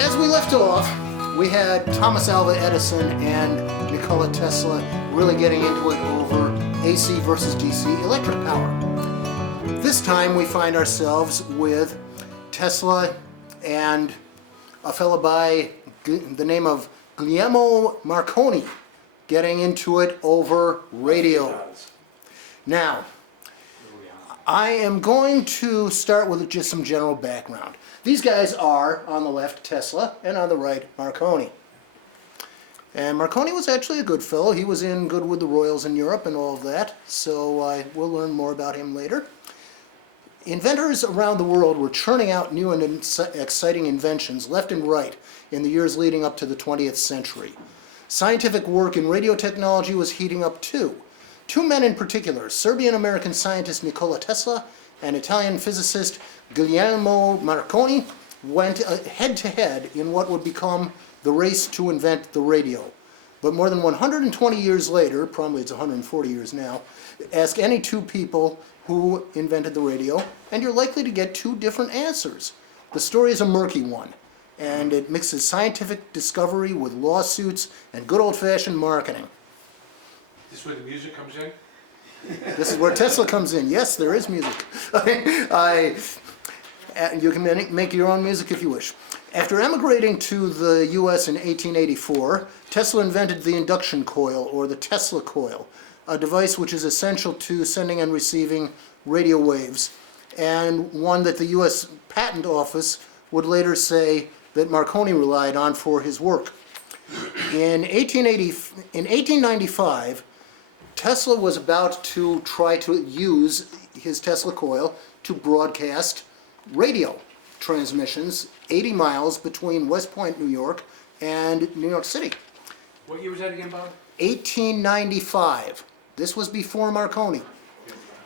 As we left off, we had Thomas Alva Edison and Nikola Tesla really getting into it over AC versus DC electric power. This time we find ourselves with Tesla and a fellow by the name of Guglielmo Marconi getting into it over radio. Now, I am going to start with just some general background. These guys are, on the left, Tesla, and on the right, Marconi. And Marconi was actually a good fellow. He was in good with the royals in Europe and all of that, so we'll learn more about him later. Inventors around the world were churning out new and exciting inventions left and right in the years leading up to the 20th century. Scientific work in radio technology was heating up too. Two men in particular, Serbian-American scientist Nikola Tesla and Italian physicist Guglielmo Marconi, went head-to-head in what would become the race to invent the radio. But more than 120 years later, probably it's 140 years now, ask any two people who invented the radio, and you're likely to get two different answers. The story is a murky one, and it mixes scientific discovery with lawsuits and good old-fashioned marketing. Is this where the music comes in? This is where Tesla comes in. Yes, there is music. You can make your own music if you wish. After emigrating to the U.S. in 1884, Tesla invented the induction coil, or the Tesla coil, a device which is essential to sending and receiving radio waves, and one that the U.S. Patent Office would later say that Marconi relied on for his work. In 1895, Tesla was about to try to use his Tesla coil to broadcast radio transmissions 80 miles between West Point, New York and New York City. What year was that again, Bob? 1895. This was before Marconi.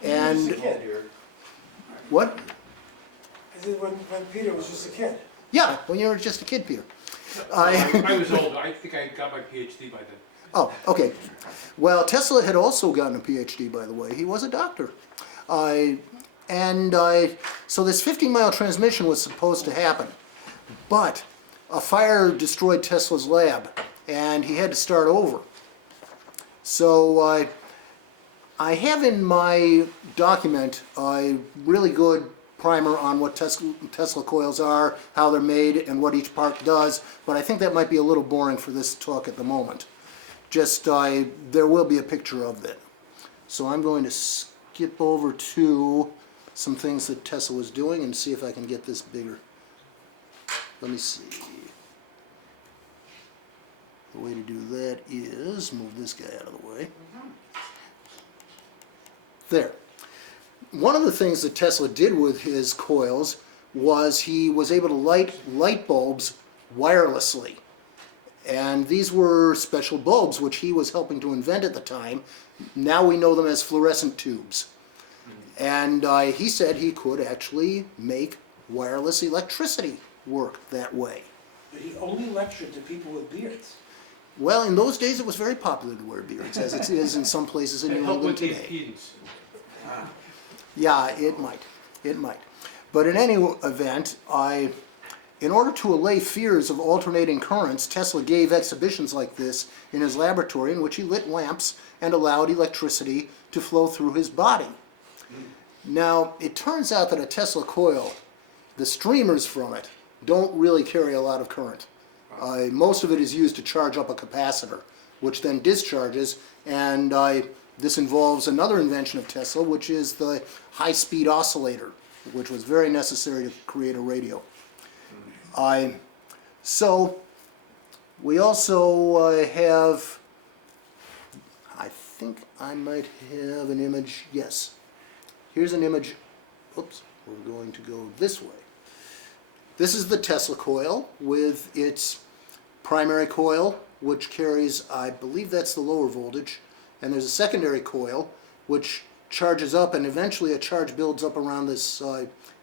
And what? I said when Peter was just a kid. Yeah, when you were just a kid, Peter. I was old. I think I got my PhD by then. Oh, okay. Well, Tesla had also gotten a PhD, by the way. He was a doctor. So this 15-mile transmission was supposed to happen. But a fire destroyed Tesla's lab, and he had to start over. So I have in my document a really good primer on what Tesla coils are, how they're made, and what each part does, but I think that might be a little boring for this talk at the moment. Just, there will be a picture of that. So I'm going to skip over to some things that Tesla was doing and see if I can get this bigger. Let me see. The way to do that is move this guy out of the way. There. One of the things that Tesla did with his coils was he was able to light light bulbs wirelessly. And these were special bulbs which he was helping to invent at the time. Now we know them as fluorescent tubes. And he said he could actually make wireless electricity work that way. But he only lectured to people with beards. Well, in those days it was very popular to wear beards, as it is in some places in New England today. Yeah, it might. It might. But in any event, in order to allay fears of alternating currents, Tesla gave exhibitions like this in his laboratory in which he lit lamps and allowed electricity to flow through his body. Now, it turns out that a Tesla coil, the streamers from it, don't really carry a lot of current. Most of it is used to charge up a capacitor, which then discharges, and this involves another invention of Tesla, which is the high-speed oscillator, which was very necessary to create a radio. So we also have, I think I might have an image, yes. Here's an image, oops, we're going to go this way. This is the Tesla coil with its primary coil, which carries, I believe that's the lower voltage, and there's a secondary coil which charges up, and eventually a charge builds up around this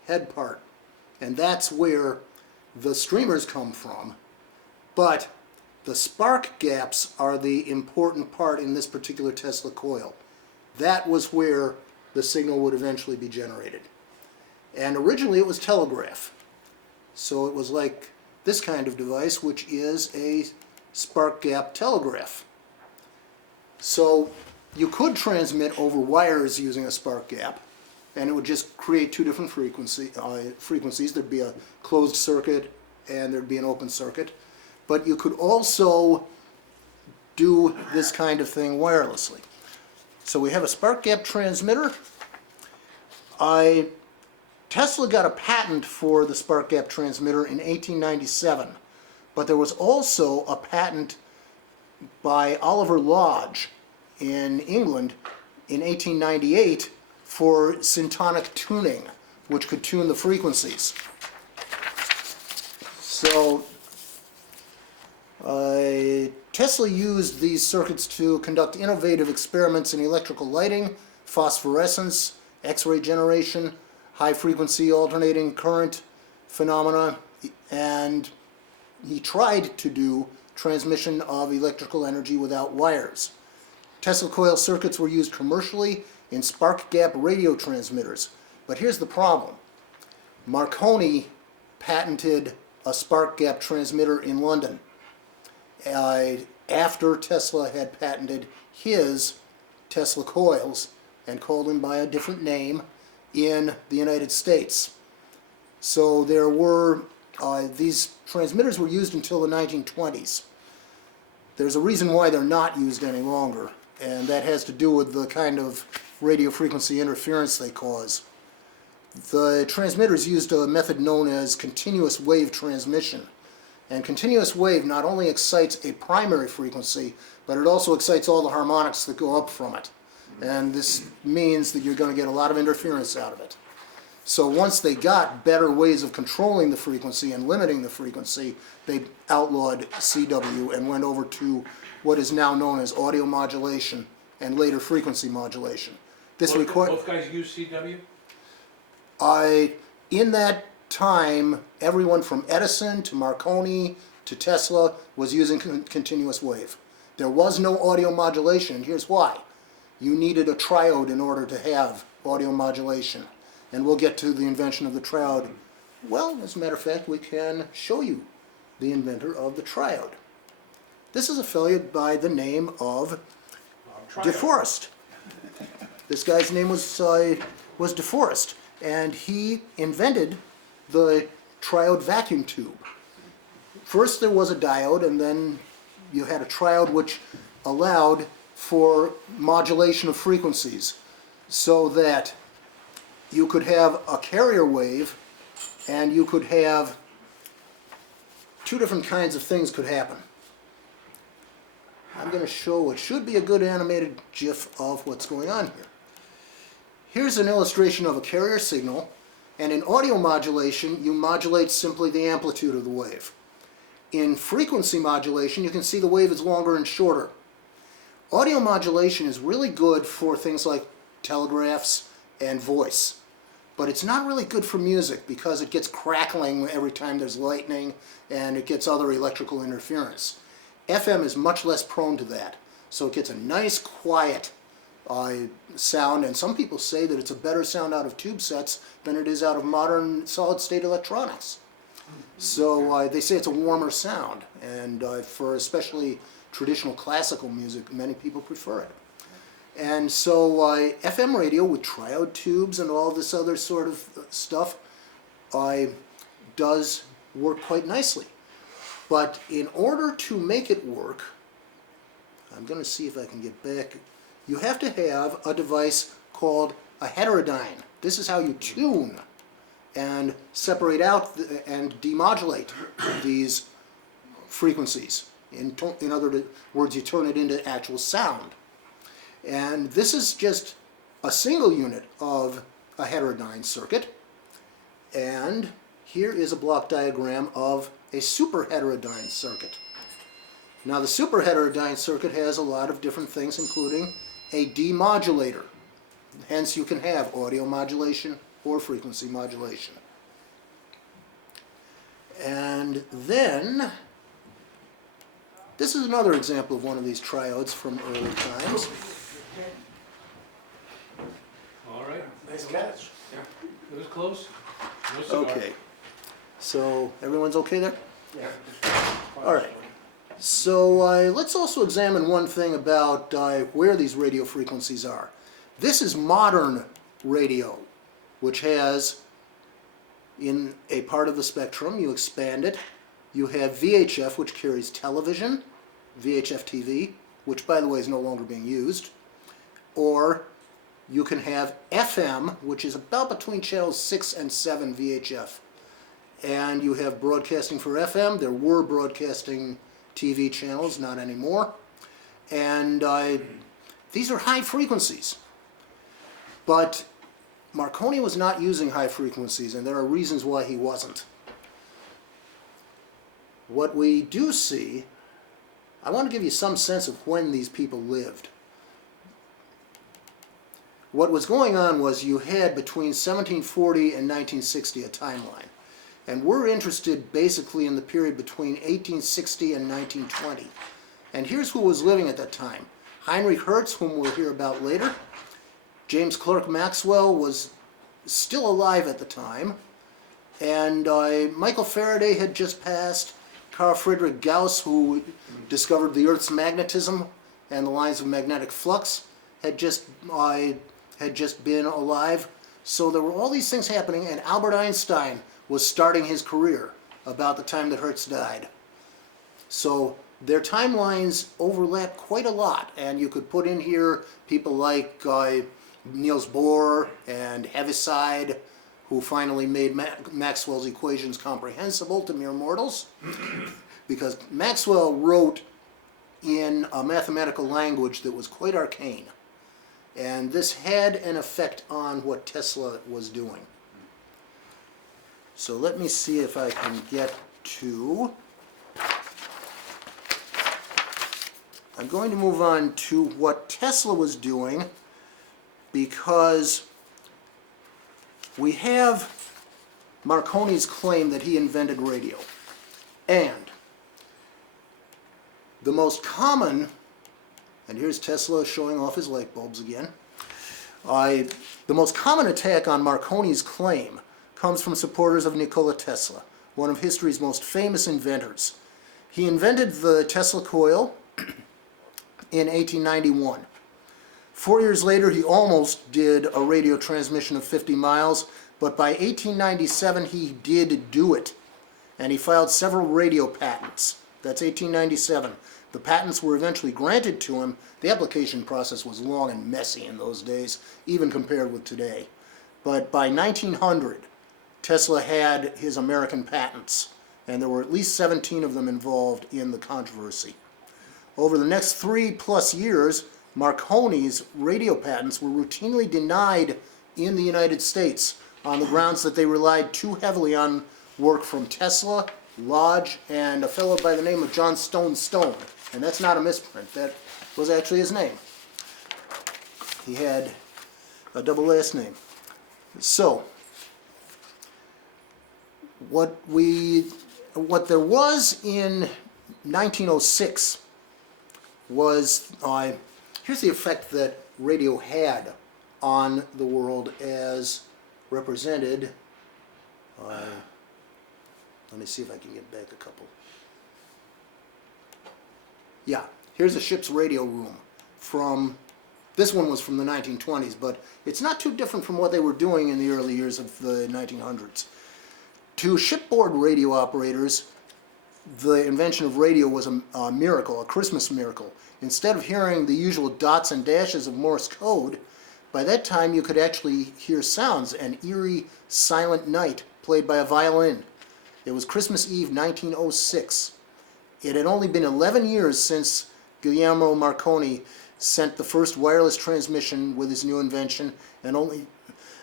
head part. And that's where the streamers come from. But the spark gaps are the important part in this particular Tesla coil. That was where the signal would eventually be generated. And originally it was telegraph. So it was like this kind of device, which is a spark gap telegraph. So you could transmit over wires using a spark gap, and it would just create two different frequencies. There'd be a closed circuit and there'd be an open circuit. But you could also do this kind of thing wirelessly. So we have a spark gap transmitter. Tesla got a patent for the spark gap transmitter in 1897, but there was also a patent by Oliver Lodge in England in 1898 for syntonic tuning, which could tune the frequencies. So Tesla used these circuits to conduct innovative experiments in electrical lighting, phosphorescence, X-ray generation, high-frequency alternating current phenomena, and he tried to do transmission of electrical energy without wires. Tesla coil circuits were used commercially in spark gap radio transmitters. But here's the problem. Marconi patented a spark gap transmitter in London after Tesla had patented his Tesla coils and called them by a different name in the United States. So there were, these transmitters were used until the 1920s. There's a reason why they're not used any longer, and that has to do with the kind of radio frequency interference they cause. The transmitters used a method known as continuous wave transmission. And continuous wave not only excites a primary frequency, but it also excites all the harmonics that go up from it. And this means that you're going to get a lot of interference out of it. So once they got better ways of controlling the frequency and limiting the frequency, they outlawed CW and went over to what is now known as audio modulation and later frequency modulation. Both guys use CW? In that time, everyone from Edison to Marconi to Tesla was using continuous wave. There was no audio modulation, and here's why. You needed a triode in order to have audio modulation. And we'll get to the invention of the triode. Well, as a matter of fact, we can show you the inventor of the triode. This is a fellow by the name of DeForest. This guy's name was DeForest, and he invented the triode vacuum tube. First there was a diode, and then you had a triode which allowed for modulation of frequencies so that you could have a carrier wave and you could have two different kinds of things could happen. I'm going to show what should be a good animated GIF of what's going on here. Here's an illustration of a carrier signal, and in audio modulation you modulate simply the amplitude of the wave. In frequency modulation you can see the wave is longer and shorter. Audio modulation is really good for things like telegraphs and voice, but it's not really good for music because it gets crackling every time there's lightning and it gets other electrical interference. FM is much less prone to that, so it gets a nice quiet sound, and some people say that it's a better sound out of tube sets than it is out of modern solid-state electronics. So they say it's a warmer sound, and for especially traditional classical music, many people prefer it. And so FM radio with triode tubes and all this other sort of stuff does work quite nicely. But in order to make it work, I'm going to see if I can get back, you have to have a device called a heterodyne. This is how you tune and separate out and demodulate these frequencies. In other words, you turn it into actual sound. And this is just a single unit of a heterodyne circuit. And here is a block diagram of a super heterodyne circuit. Now the super heterodyne circuit has a lot of different things, including a demodulator. Hence you can have audio modulation or frequency modulation. And then this is another example of one of these triodes from early times. All right. Nice catch. Yeah. It was close. No cigar. Okay, so everyone's okay there? Yeah. All right. So let's also examine one thing about where these radio frequencies are. This is modern radio, which has, in a part of the spectrum, you expand it, you have VHF, which carries television, VHF TV, which by the way is no longer being used, or you can have FM, which is about between channels 6 and 7 VHF. And you have broadcasting for FM. There were broadcasting TV channels, not anymore. And these are high frequencies. But Marconi was not using high frequencies, and there are reasons why he wasn't. What we do see, I want to give you some sense of when these people lived. What was going on was you had between 1740 and 1960 a timeline. And we're interested basically in the period between 1860 and 1920. And here's who was living at that time. Heinrich Hertz, whom we'll hear about later. James Clerk Maxwell was still alive at the time. And Michael Faraday had just passed. Carl Friedrich Gauss, who discovered the Earth's magnetism and the lines of magnetic flux, had just been alive. So there were all these things happening, and Albert Einstein was starting his career about the time that Hertz died. So their timelines overlap quite a lot, and you could put in here people like Niels Bohr and Heaviside, who finally made Maxwell's equations comprehensible to mere mortals, because Maxwell wrote in a mathematical language that was quite arcane. And this had an effect on what Tesla was doing. So let me see if I can get to... I'm going to move on to what Tesla was doing, because we have Marconi's claim that he invented radio. And the most common, and here's Tesla showing off his light bulbs again, the most common attack on Marconi's claim comes from supporters of Nikola Tesla, one of history's most famous inventors. He invented the Tesla coil in 1891. 4 years later, he almost did a radio transmission of 50 miles, but by 1897 he did do it, and he filed several radio patents. That's 1897. The patents were eventually granted to him. The application process was long and messy in those days, even compared with today. But by 1900, Tesla had his American patents, and there were at least 17 of them involved in the controversy. Over the next 3+ years, Marconi's radio patents were routinely denied in the United States on the grounds that they relied too heavily on work from Tesla, Lodge, and a fellow by the name of John Stone. And that's not a misprint. That was actually his name. He had a double last name. So, what there was in 1906 was, here's the effect that radio had on the world as represented. Let me see if I can get back a couple. Yeah, here's a ship's radio room from, this one was from the 1920s, but it's not too different from what they were doing in the early years of the 1900s. To shipboard radio operators, the invention of radio was a miracle, a Christmas miracle. Instead of hearing the usual dots and dashes of Morse code, by that time you could actually hear sounds, an eerie, silent night played by a violin. It was Christmas Eve, 1906. It had only been 11 years since Guglielmo Marconi sent the first wireless transmission with his new invention, and only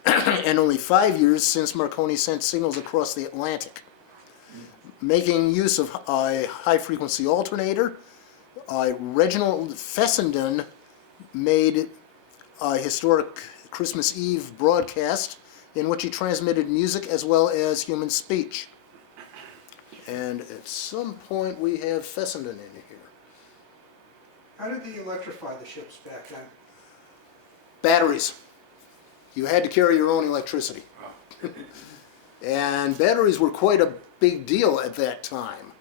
5 years since Marconi sent signals across the Atlantic. Making use of a high-frequency alternator, Reginald Fessenden made a historic Christmas Eve broadcast in which he transmitted music as well as human speech. And at some point we have Fessenden in here. How did they electrify the ships back then? Batteries. You had to carry your own electricity. Oh. And batteries were quite a big deal at that time.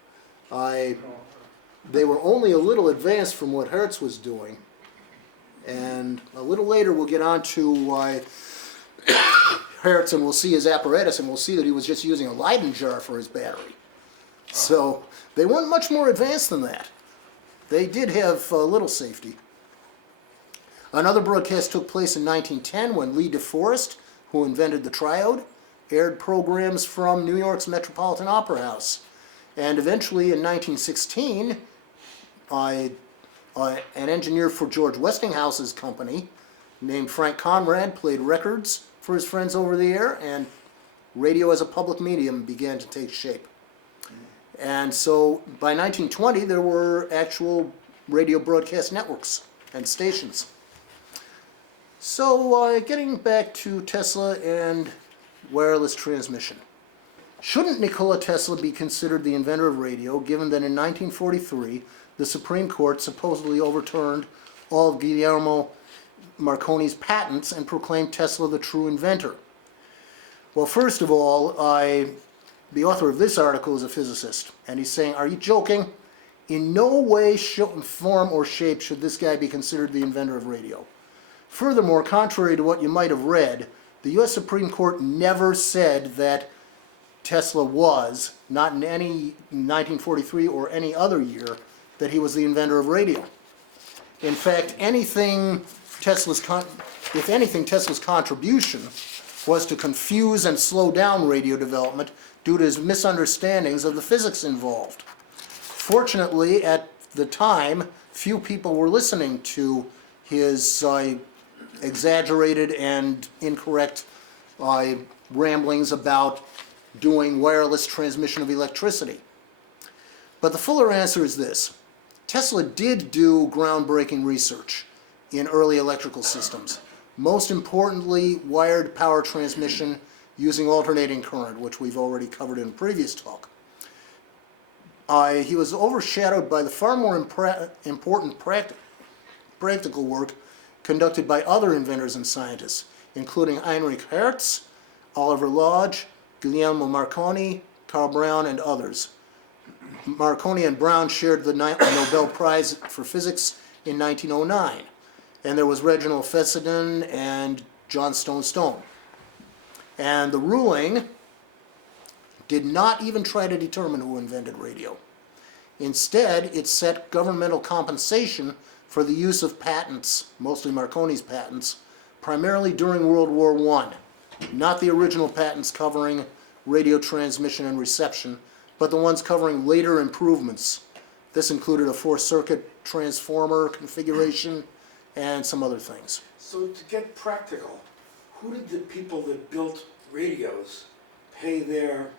They were only a little advanced from what Hertz was doing. And a little later we'll get on to Hertz, and we'll see his apparatus, and we'll see that he was just using a Leyden jar for his battery. So they weren't much more advanced than that. They did have little safety. Another broadcast took place in 1910 when DeForest, who invented the triode, aired programs from New York's Metropolitan Opera House. And eventually in 1916, an engineer for George Westinghouse's company named Frank Conrad played records for his friends over the air, and radio as a public medium began to take shape. And so by 1920 there were actual radio broadcast networks and stations. So getting back to Tesla and wireless transmission. Shouldn't Nikola Tesla be considered the inventor of radio, given that in 1943 the Supreme Court supposedly overturned all of Guglielmo Marconi's patents and proclaimed Tesla the true inventor? Well, first of all, the author of this article is a physicist, and he's saying, are you joking? In no way, form, or shape should this guy be considered the inventor of radio. Furthermore, contrary to what you might have read, the U.S. Supreme Court never said that Tesla was, not in any 1943 or any other year, that he was the inventor of radio. In fact, if anything, Tesla's contribution was to confuse and slow down radio development due to his misunderstandings of the physics involved. Fortunately, at the time, few people were listening to his exaggerated and incorrect ramblings about doing wireless transmission of electricity. But the fuller answer is this. Tesla did do groundbreaking research in early electrical systems, most importantly wired power transmission using alternating current, which we've already covered in a previous talk. He was overshadowed by the far more important practical work conducted by other inventors and scientists, including Heinrich Hertz, Oliver Lodge, Guglielmo Marconi, Carl Brown, and others. Marconi and Brown shared the Nobel Prize for Physics in 1909, and there was Reginald Fessenden and John Stone. And the ruling did not even try to determine who invented radio. Instead, it set governmental compensation for the use of patents, mostly Marconi's patents, primarily during World War I, not the original patents covering radio transmission and reception, but the ones covering later improvements. This included a 4-circuit transformer configuration and some other things. So to get practical, who did the people that built radios pay their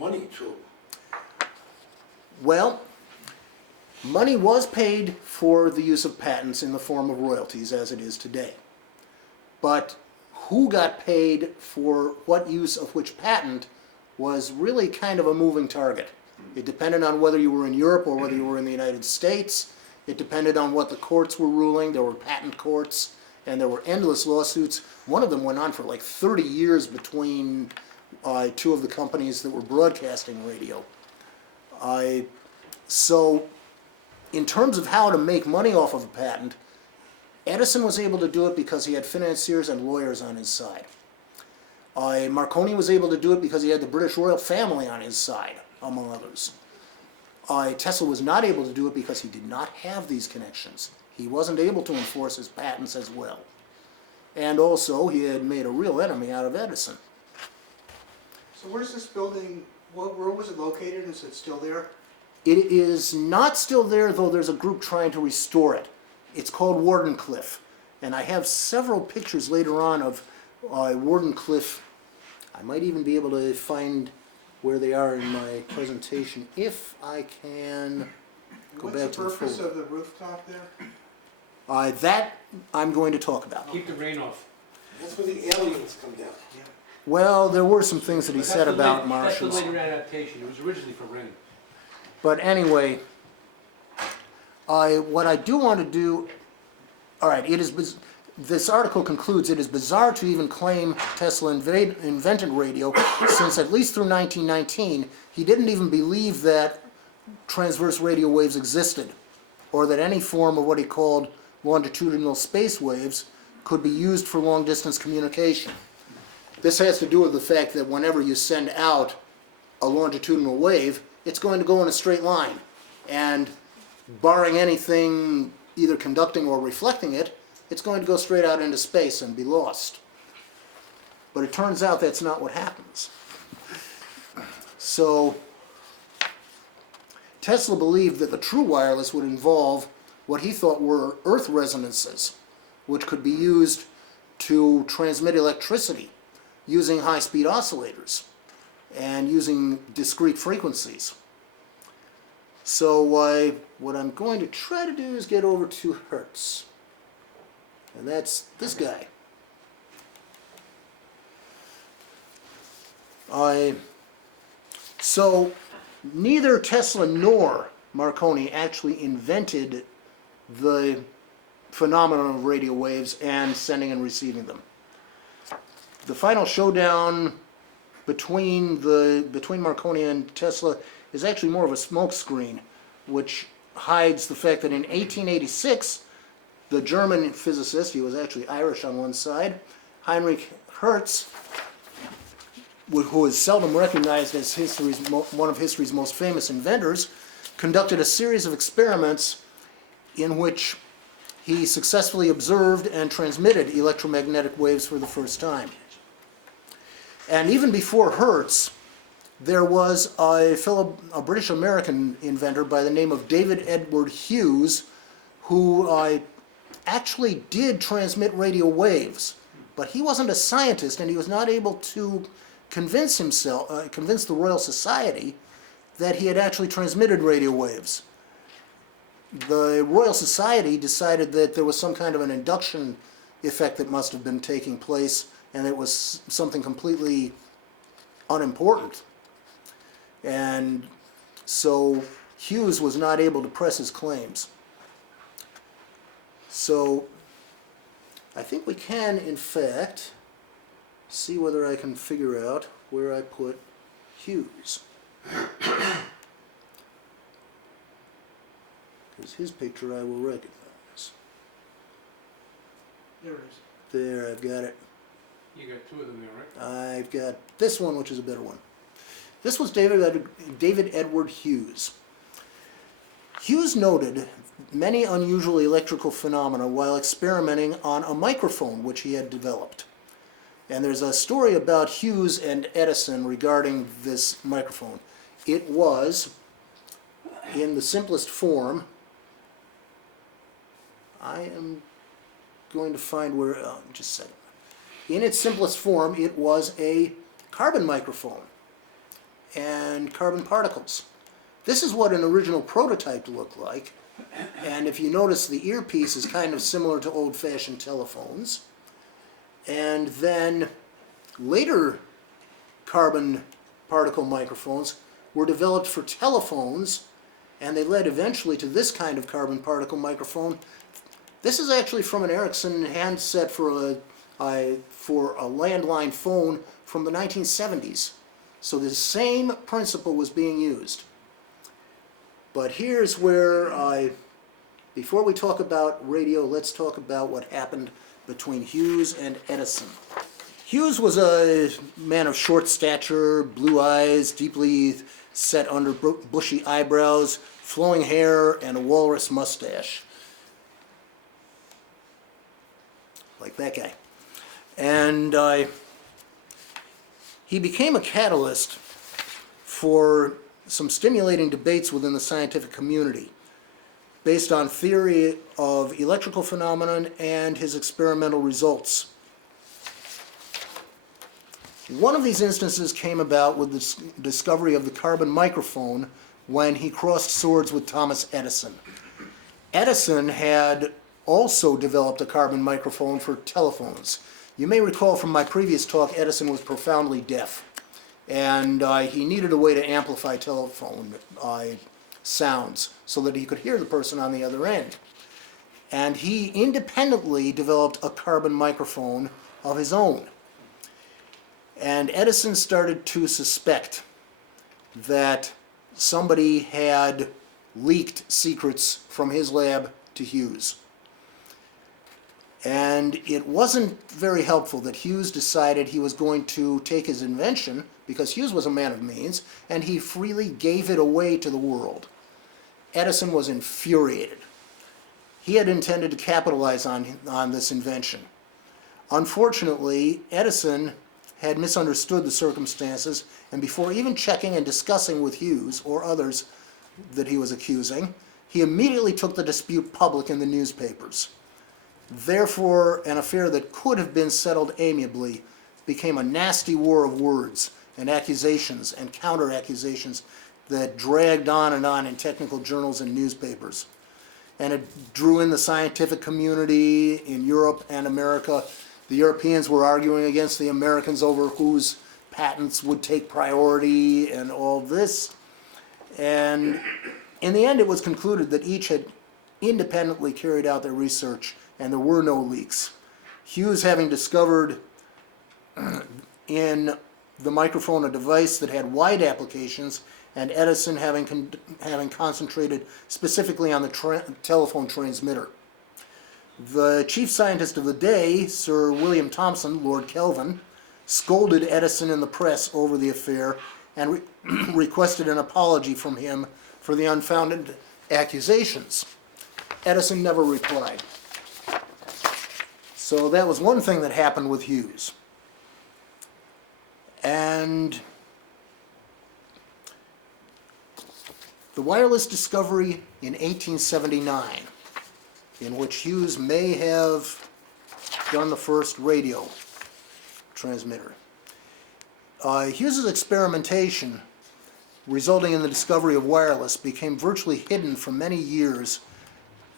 money to? Well, money was paid for the use of patents in the form of royalties, as it is today. But who got paid for what use of which patent was really kind of a moving target. It depended on whether you were in Europe or whether you were in the United States. It depended on what the courts were ruling. There were patent courts, and there were endless lawsuits. One of them went on for like 30 years between two of the companies that were broadcasting radio. So in terms of how to make money off of a patent, Edison was able to do it because he had financiers and lawyers on his side. Marconi was able to do it because he had the British royal family on his side, among others. Tesla was not able to do it because he did not have these connections. He wasn't able to enforce his patents as well. And also, he had made a real enemy out of Edison. So where's this building, where was it located? Is it still there? It is not still there, though there's a group trying to restore it. It's called Wardenclyffe, and I have several pictures later on of Wardenclyffe. I might even be able to find where they are in my presentation, if I can go back to the What's the purpose folder. of the rooftop there? That I'm going to talk about. Keep the rain off. That's where the aliens come down. Well, there were some things that he But said that's about That's Martians. the later adaptation. It was originally for rain. But anyway, what I do want to do, all right, this article concludes, it is bizarre to even claim Tesla invented radio, since at least through 1919, he didn't even believe that transverse radio waves existed, or that any form of what he called longitudinal space waves could be used for long-distance communication. This has to do with the fact that whenever you send out a longitudinal wave, it's going to go in a straight line. And barring anything either conducting or reflecting it, it's going to go straight out into space and be lost. But it turns out that's not what happens. So Tesla believed that the true wireless would involve what he thought were earth resonances, which could be used to transmit electricity using high-speed oscillators and using discrete frequencies. So what I'm going to try to do is get over to Hertz. And that's this guy. So neither Tesla nor Marconi actually invented the phenomenon of radio waves and sending and receiving them. The final showdown between Marconi and Tesla is actually more of a smokescreen, which hides the fact that in 1886, the German physicist, he was actually Irish on one side, Heinrich Hertz, who is seldom recognized as one of history's most famous inventors, conducted a series of experiments in which he successfully observed and transmitted electromagnetic waves for the first time. And even before Hertz, there was a British-American inventor by the name of David Edward Hughes, who actually did transmit radio waves, but he wasn't a scientist, and he was not able to convince the Royal Society that he had actually transmitted radio waves. The Royal Society decided that there was some kind of an induction effect that must have been taking place, and it was something completely unimportant. And so Hughes was not able to press his claims. So I think we can, in fact, see whether I can figure out where I put Hughes. Because his picture I will recognize. There it is. There, I've got it. You got two of them there, right? I've got this one, which is a better one. This was David Edward Hughes. Hughes noted many unusual electrical phenomena while experimenting on a microphone which he had developed. And there's a story about Hughes and Edison regarding this microphone. It was, in the simplest form, I am going to find where, just a second. In its simplest form, it was a carbon microphone and carbon particles. This is what an original prototype looked like. And if you notice, the earpiece is kind of similar to old-fashioned telephones. And then later carbon particle microphones were developed for telephones, and they led eventually to this kind of carbon particle microphone. This is actually from an Ericsson handset for a landline phone from the 1970s. So the same principle was being used. But here's where before we talk about radio, let's talk about what happened between Hughes and Edison. Hughes was a man of short stature, blue eyes, deeply set under bushy eyebrows, flowing hair, and a walrus mustache. Like that guy. And he became a catalyst for some stimulating debates within the scientific community based on theory of electrical phenomenon and his experimental results. One of these instances came about with the discovery of the carbon microphone when he crossed swords with Thomas Edison. Edison had also developed a carbon microphone for telephones. You may recall from my previous talk, Edison was profoundly deaf, and he needed a way to amplify telephone sounds so that he could hear the person on the other end. And he independently developed a carbon microphone of his own. And Edison started to suspect that somebody had leaked secrets from his lab to Hughes. And it wasn't very helpful that Hughes decided he was going to take his invention, because Hughes was a man of means, and he freely gave it away to the world. Edison was infuriated. He had intended to capitalize on this invention. Unfortunately, Edison had misunderstood the circumstances, and before even checking and discussing with Hughes or others that he was accusing, he immediately took the dispute public in the newspapers. Therefore, an affair that could have been settled amiably became a nasty war of words and accusations and counter-accusations that dragged on in technical journals and newspapers. And it drew in the scientific community in Europe and America. The Europeans were arguing against the Americans over whose patents would take priority and all this. And in the end, it was concluded that each had independently carried out their research, and there were no leaks. Hughes having discovered in the microphone a device that had wide applications, and Edison having concentrated specifically on the telephone transmitter. The chief scientist of the day, Sir William Thomson, Lord Kelvin, scolded Edison in the press over the affair and requested an apology from him for the unfounded accusations. Edison never replied. So that was one thing that happened with Hughes. And the wireless discovery in 1879, in which Hughes may have done the first radio transmitter. Hughes's experimentation, resulting in the discovery of wireless, became virtually hidden for many years,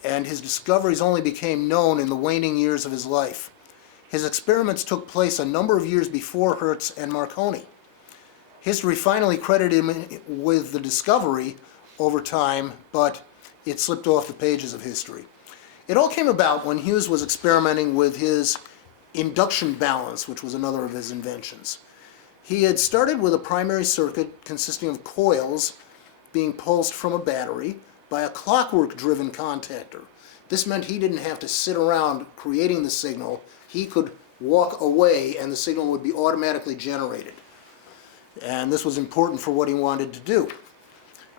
and his discoveries only became known in the waning years of his life. His experiments took place a number of years before Hertz and Marconi. History finally credited him with the discovery over time, but it slipped off the pages of history. It all came about when Hughes was experimenting with his induction balance, which was another of his inventions. He had started with a primary circuit consisting of coils being pulsed from a battery by a clockwork-driven contactor. This meant he didn't have to sit around creating the signal. He could walk away and the signal would be automatically generated. And this was important for what he wanted to do.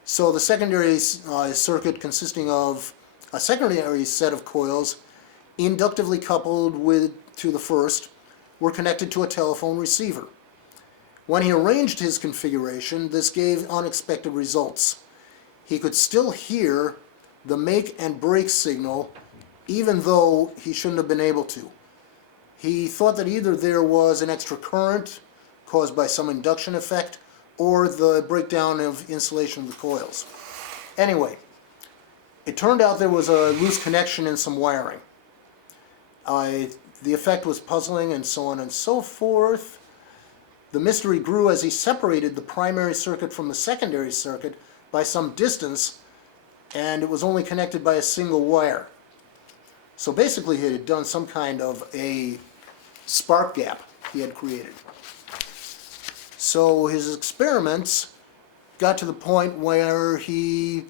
So the secondary circuit, consisting of a secondary set of coils inductively coupled to the first, were connected to a telephone receiver. When he arranged his configuration, this gave unexpected results. He could still hear the make and break signal even though he shouldn't have been able to. He thought that either there was an extra current caused by some induction effect or the breakdown of insulation of the coils. Anyway, it turned out there was a loose connection in some wiring. The effect was puzzling and so on and so forth. The mystery grew as he separated the primary circuit from the secondary circuit by some distance, and it was only connected by a single wire. So basically he had done some kind of a spark gap he had created. So his experiments got to the point where he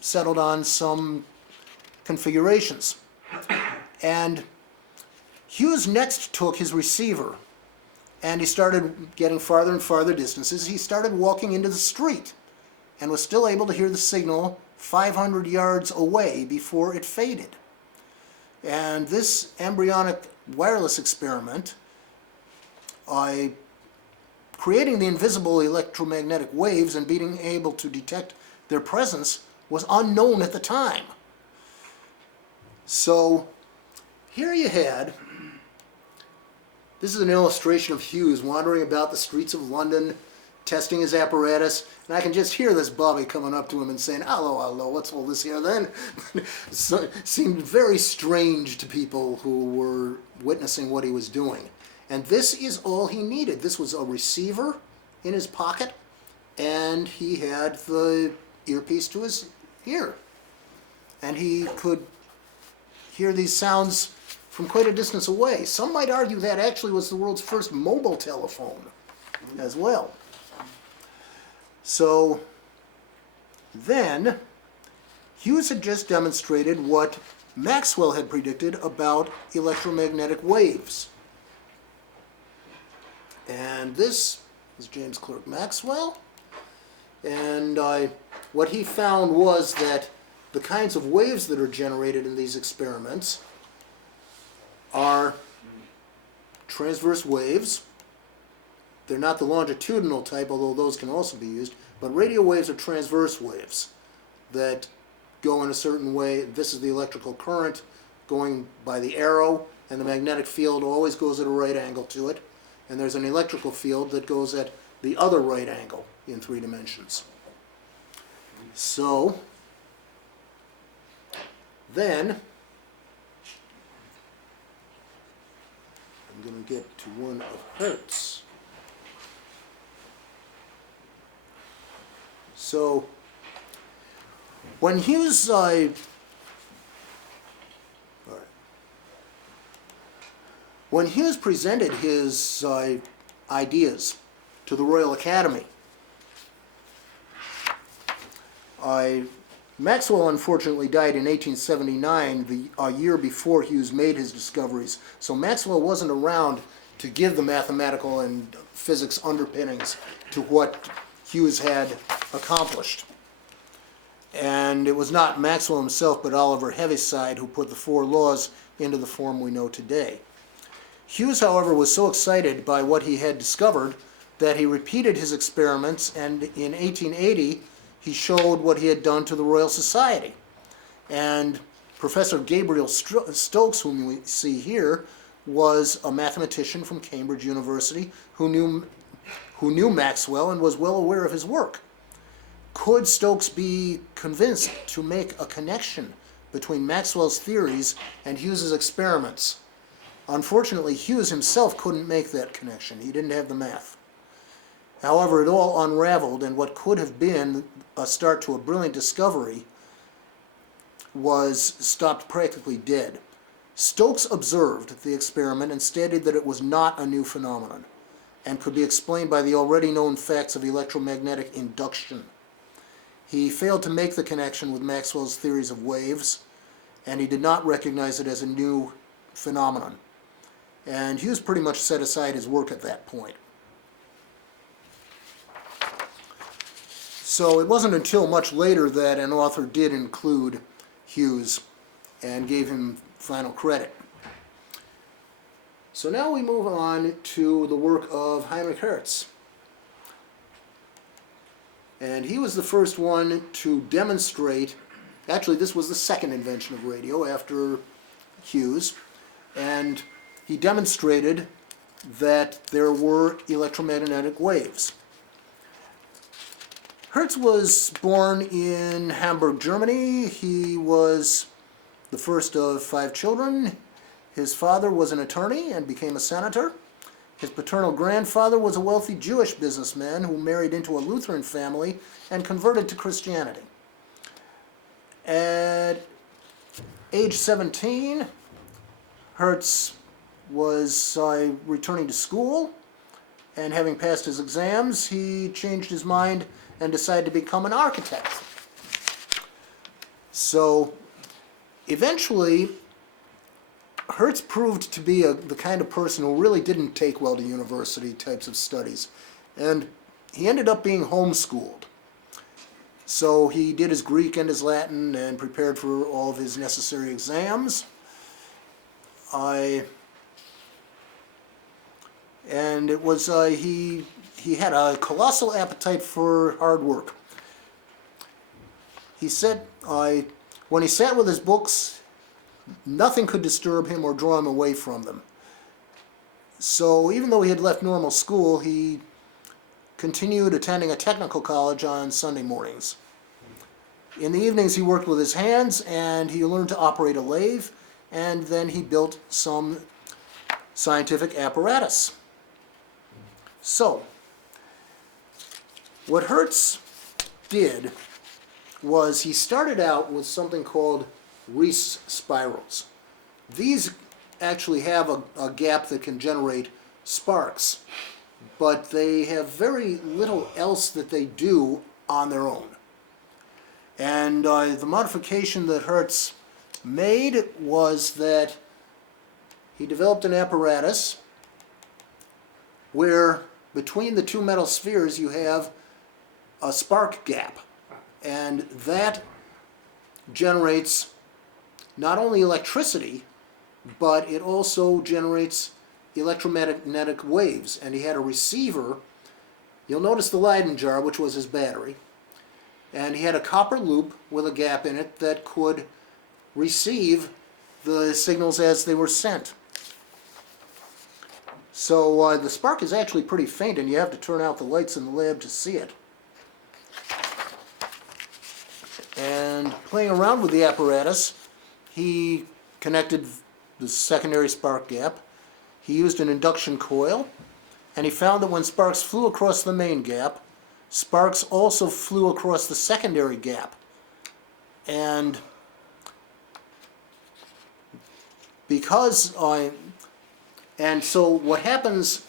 settled on some configurations. And Hughes next took his receiver and he started getting farther and farther distances. He started walking into the street and was still able to hear the signal 500 yards away before it faded. And this embryonic wireless experiment, creating the invisible electromagnetic waves and being able to detect their presence, was unknown at the time. So here you had, this is an illustration of Hughes wandering about the streets of London, testing his apparatus, and I can just hear this Bobby coming up to him and saying, "Hello, hello, what's all this here then?" So it seemed very strange to people who were witnessing what he was doing. And this is all he needed. This was a receiver in his pocket, and he had the earpiece to his ear. And he could hear these sounds from quite a distance away. Some might argue that actually was the world's first mobile telephone as well. So Then, Hughes had just demonstrated what Maxwell had predicted about electromagnetic waves. And this is James Clerk Maxwell. And what he found was that the kinds of waves that are generated in these experiments are transverse waves. They're not the longitudinal type, although those can also be used, but radio waves are transverse waves that go in a certain way. This is the electrical current going by the arrow, and the magnetic field always goes at a right angle to it, and there's an electrical field that goes at the other right angle in 3 dimensions. So, then, I'm going to get to one of Hertz. So, when Hughes, when Hughes presented his ideas to the Royal Academy, Maxwell unfortunately died in 1879, a year before Hughes made his discoveries. So Maxwell wasn't around to give the mathematical and physics underpinnings to what Hughes had accomplished. And it was not Maxwell himself, but Oliver Heaviside, who put the 4 laws into the form we know today. Hughes, however, was so excited by what he had discovered that he repeated his experiments, and in 1880 he showed what he had done to the Royal Society. And Professor Gabriel Stokes, whom we see here, was a mathematician from Cambridge University who knew Maxwell and was well aware of his work. Could Stokes be convinced to make a connection between Maxwell's theories and Hughes's experiments? Unfortunately, Hughes himself couldn't make that connection. He didn't have the math. However, it all unraveled, and what could have been a start to a brilliant discovery was stopped practically dead. Stokes observed the experiment and stated that it was not a new phenomenon and could be explained by the already known facts of electromagnetic induction. He failed to make the connection with Maxwell's theories of waves, and he did not recognize it as a new phenomenon. And Hughes pretty much set aside his work at that point. So it wasn't until much later that an author did include Hughes and gave him final credit. So now we move on to the work of Heinrich Hertz. And he was the first one to demonstrate, actually this was the second invention of radio after Hughes, and he demonstrated that there were electromagnetic waves. Hertz was born in Hamburg, Germany. He was the first of 5 children. His father was an attorney and became a senator. His paternal grandfather was a wealthy Jewish businessman who married into a Lutheran family and converted to Christianity. At age 17, Hertz was returning to school, and having passed his exams, he changed his mind and decided to become an architect. So eventually, Hertz proved to be the kind of person who really didn't take well to university types of studies, and he ended up being homeschooled. So he did his Greek and his Latin and prepared for all of his necessary exams. And it was he had a colossal appetite for hard work. He said when he sat with his books, nothing could disturb him or draw him away from them. So even though he had left normal school, he continued attending a technical college on Sunday mornings. In the evenings, he worked with his hands, and he learned to operate a lathe, and then he built some scientific apparatus. So, what Hertz did was he started out with something called Reese spirals. These actually have a gap that can generate sparks, but they have very little else that they do on their own. And the modification that Hertz made was that he developed an apparatus where between the two metal spheres you have a spark gap. And that generates not only electricity, but it also generates electromagnetic waves. And he had a receiver. You'll notice the Leyden jar, which was his battery. And he had a copper loop with a gap in it that could receive the signals as they were sent. So the spark is actually pretty faint, and you have to turn out the lights in the lab to see it. And playing around with the apparatus, he connected the secondary spark gap. He used an induction coil, and he found that when sparks flew across the main gap, sparks also flew across the secondary gap. And so what happens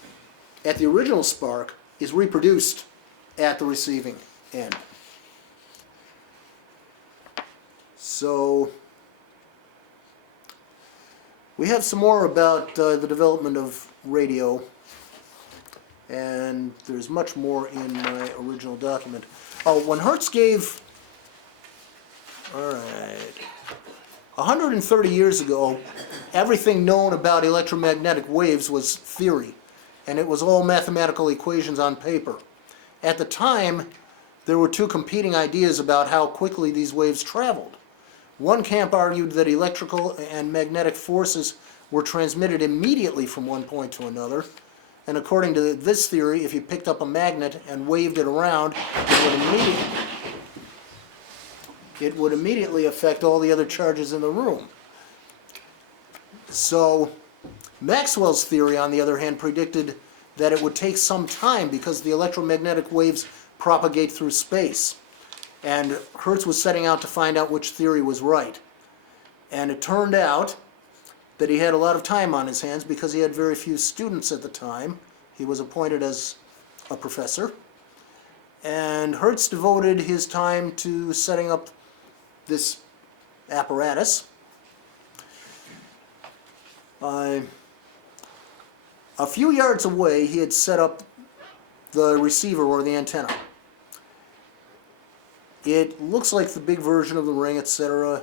at the original spark is reproduced at the receiving end. So we have some more about the development of radio, and there's much more in my original document. Oh, when Hertz gave, 130 years ago, everything known about electromagnetic waves was theory, and it was all mathematical equations on paper. At the time, there were two competing ideas about how quickly these waves traveled. One camp argued that electrical and magnetic forces were transmitted immediately from one point to another, and according to this theory, if you picked up a magnet and waved it around, it would immediately affect all the other charges in the room. So Maxwell's theory, on the other hand, predicted that it would take some time because the electromagnetic waves propagate through space. And Hertz was setting out to find out which theory was right. And it turned out that he had a lot of time on his hands because he had very few students at the time. He was appointed as a professor. And Hertz devoted his time to setting up this apparatus. A few yards away, he had set up the receiver or the antenna. It looks like the big version of the ring, etc.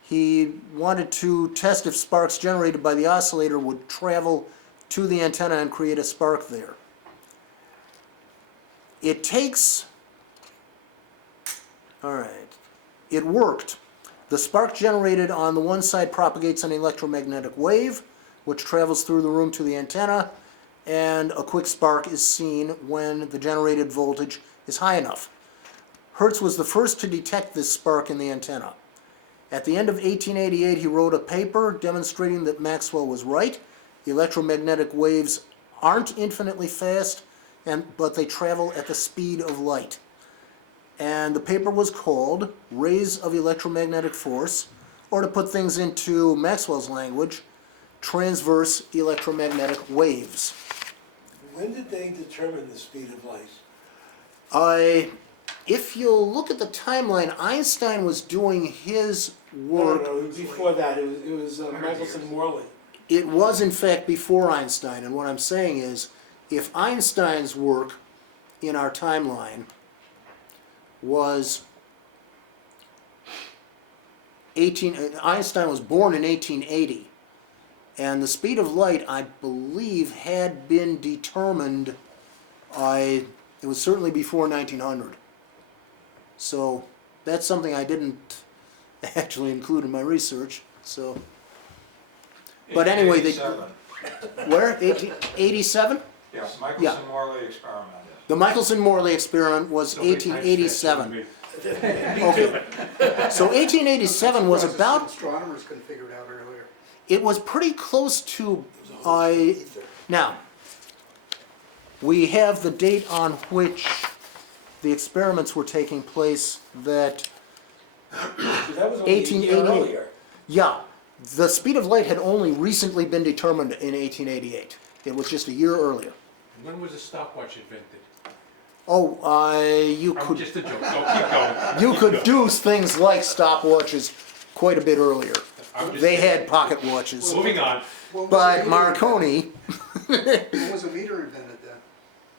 He wanted to test if sparks generated by the oscillator would travel to the antenna and create a spark there. It worked. The spark generated on the one side propagates an electromagnetic wave, which travels through the room to the antenna, and a quick spark is seen when the generated voltage is high enough. Hertz was the first to detect this spark in the antenna. At the end of 1888, he wrote a paper demonstrating that Maxwell was right. Electromagnetic waves aren't infinitely fast, but they travel at the speed of light. And the paper was called Rays of Electromagnetic Force, or to put things into Maxwell's language, transverse electromagnetic waves. When did they determine the speed of light? If you'll look at the timeline, Einstein was doing his work. No, before that, it was Michelson-Morley. It was, in fact, before Einstein. And what I'm saying is, if Einstein's work in our timeline was Einstein was born in 1880, and the speed of light, I believe, had been determined, it was certainly before 1900. So that's something I didn't actually include in my research. So, but anyway, where 1887? Yeah, Michelson-Morley experiment. The Michelson-Morley experiment was 1887. Okay. So 1887 was about. Astronomers couldn't figure it out earlier. It was pretty close to. Now, we have the date on which the experiments were taking place. That That was only a year 1888. earlier. Yeah, the speed of light had only recently been determined in 1888. It was just a year earlier. When was the stopwatch invented? You Oh, could just a joke. No, keep going. you Keep could going. do things like stopwatches quite a bit earlier. I'm just They saying. had pocket watches. Moving on. When was But the meter Marconi, invented? When was the meter invented then?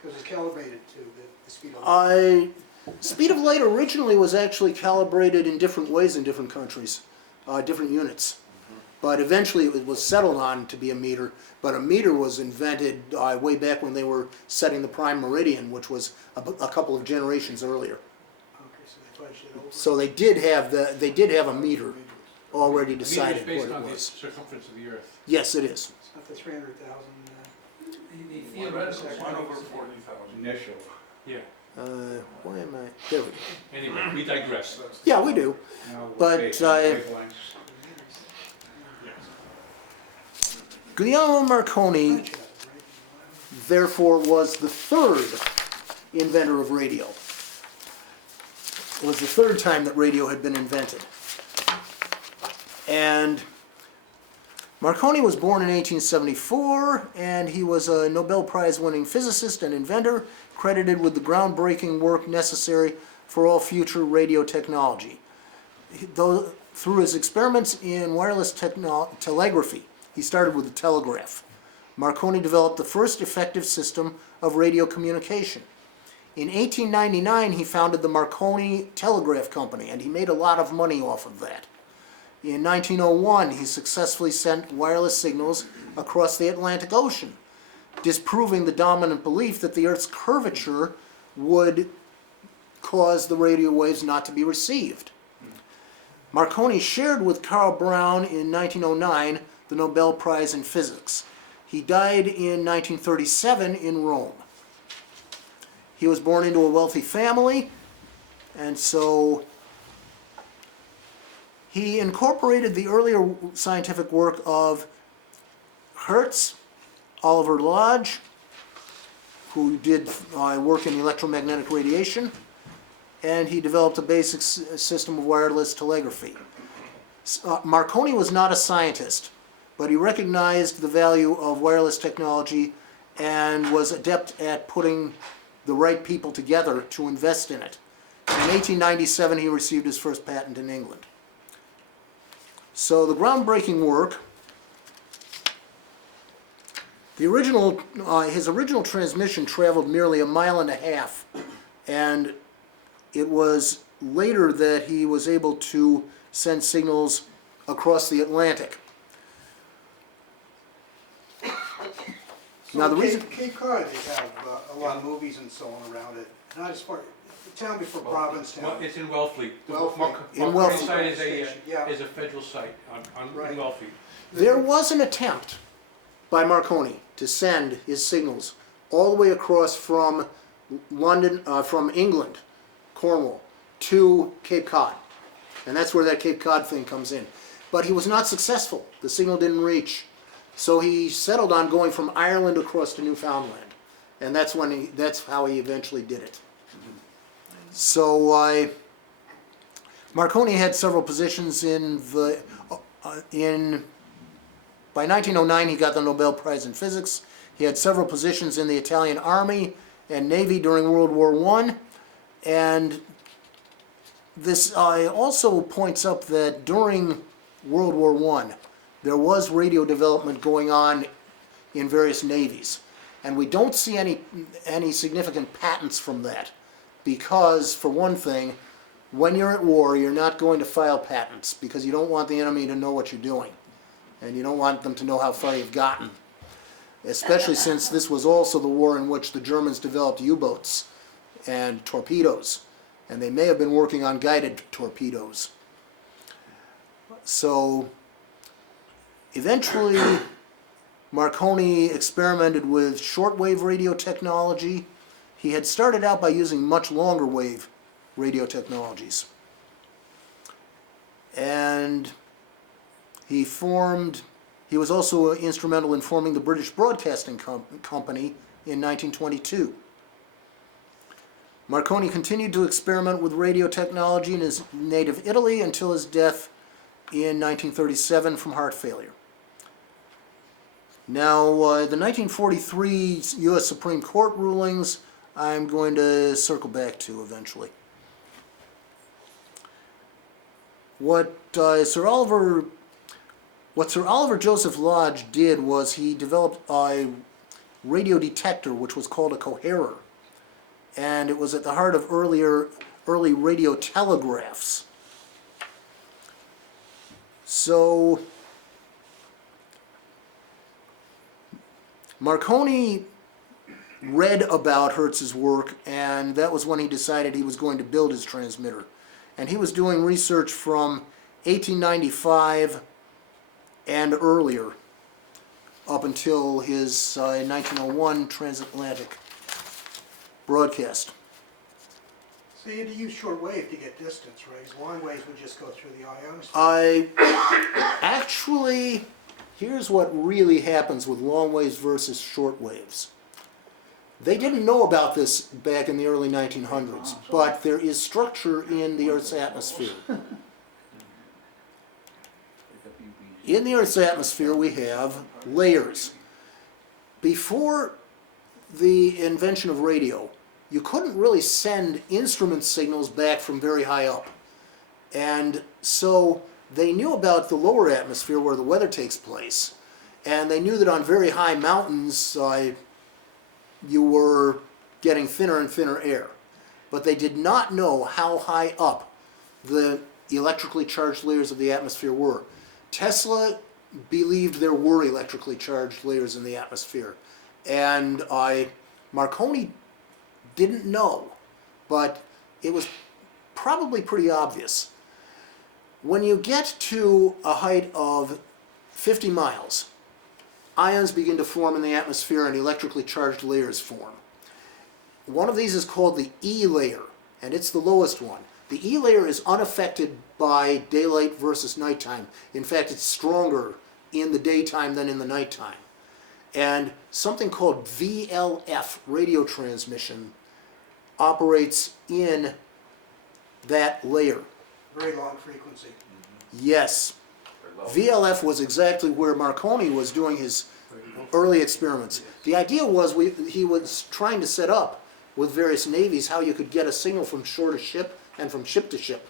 Because it's calibrated to the speed of light. speed of light originally was actually calibrated in different ways in different countries, different units. But eventually it was settled on to be a meter. But a meter was invented way back when they were setting the prime meridian, which was a couple of generations earlier. Okay, so they fudged it over. So they did have a meter already The meter is decided based what on it the was. circumference of the Earth. Yes, it is. It's not the 300,000. The theoretical, 1/40,000. Initial. Yeah. Why am I? There we go. Anyway, we digress. Yeah, we do. But Guglielmo Marconi, therefore, was the third inventor of radio. It was the third time that radio had been invented. And Marconi was born in 1874, and he was a Nobel Prize-winning physicist and inventor, credited with the groundbreaking work necessary for all future radio technology. Through his experiments in wireless telegraphy, he started with the telegraph. Marconi developed the first effective system of radio communication. In 1899, he founded the Marconi Telegraph Company, and he made a lot of money off of that. In 1901, he successfully sent wireless signals across the Atlantic Ocean, disproving the dominant belief that the Earth's curvature would cause the radio waves not to be received. Marconi shared with Carl Brown in 1909 the Nobel Prize in Physics. He died in 1937 in Rome. He was born into a wealthy family, and so he incorporated the earlier scientific work of Hertz, Oliver Lodge, who did work in electromagnetic radiation, and he developed a basic system of wireless telegraphy. Marconi was not a scientist, but he recognized the value of wireless technology and was adept at putting the right people together to invest in it. In 1897, he received his first patent in England. So the groundbreaking work, his original transmission traveled merely 1.5 miles, and it was later that he was able to send signals across the Atlantic. Now the reason Cape Cod, they have a lot of movies and so on around it. Not as far, the town before Provincetown. Well, it's in Wellfleet. The Wellfleet. Marconi Wellfleet. site Yeah. is a federal site on Right. Wellfleet. there was an attempt by Marconi to send his signals all the way across from London, from England, Cornwall, to Cape Cod. And that's where that Cape Cod thing comes in. But he was not successful. The signal didn't reach. So he settled on going from Ireland across to Newfoundland. And that's how he eventually did it. So Marconi had several positions by 1909 he got the Nobel Prize in Physics. He had several positions in the Italian Army and Navy during World War I. And this also points up that during World War I, there was radio development going on in various navies. And we don't see any significant patents from that. Because, for one thing, when you're at war, you're not going to file patents because you don't want the enemy to know what you're doing. And you don't want them to know how far you've gotten. Especially since this was also the war in which the Germans developed U-boats and torpedoes. And they may have been working on guided torpedoes. So, eventually, Marconi experimented with shortwave radio technology. He had started out by using much longer wave radio technologies. And he was also instrumental in forming the British Broadcasting Company in 1922. Marconi continued to experiment with radio technology in his native Italy until his death in 1937 from heart failure. Now, the 1943 U.S. Supreme Court rulings I'm going to circle back to eventually. What Sir Oliver Joseph Lodge did was he developed a radio detector which was called a coherer, and it was at the heart of early radio telegraphs. So Marconi read about Hertz's work, and that was when he decided he was going to build his transmitter. And he was doing research from 1895 and earlier, up until his 1901 transatlantic broadcast. So you had to use shortwave to get distance, right? 'Cause long waves would just go through the ionosphere. Actually, here's what really happens with long waves versus short waves. They didn't know about this back in the early 1900s, but there is structure in the Earth's atmosphere. In the Earth's atmosphere, we have layers. Before the invention of radio, you couldn't really send instrument signals back from very high up. And so they knew about the lower atmosphere where the weather takes place. And they knew that on very high mountains, you were getting thinner and thinner air. But they did not know how high up the electrically charged layers of the atmosphere were. Tesla believed there were electrically charged layers in the atmosphere. And Marconi didn't know, but it was probably pretty obvious. When you get to a height of 50 miles, ions begin to form in the atmosphere and electrically charged layers form. One of these is called the E layer, and it's the lowest one. The E layer is unaffected by daylight versus nighttime. In fact, it's stronger in the daytime than in the nighttime. And something called VLF, radio transmission, operates in that layer. Very long frequency. Yes. VLF was exactly where Marconi was doing his early experiments. The idea was he was trying to set up with various navies how you could get a signal from shore to ship and from ship to ship,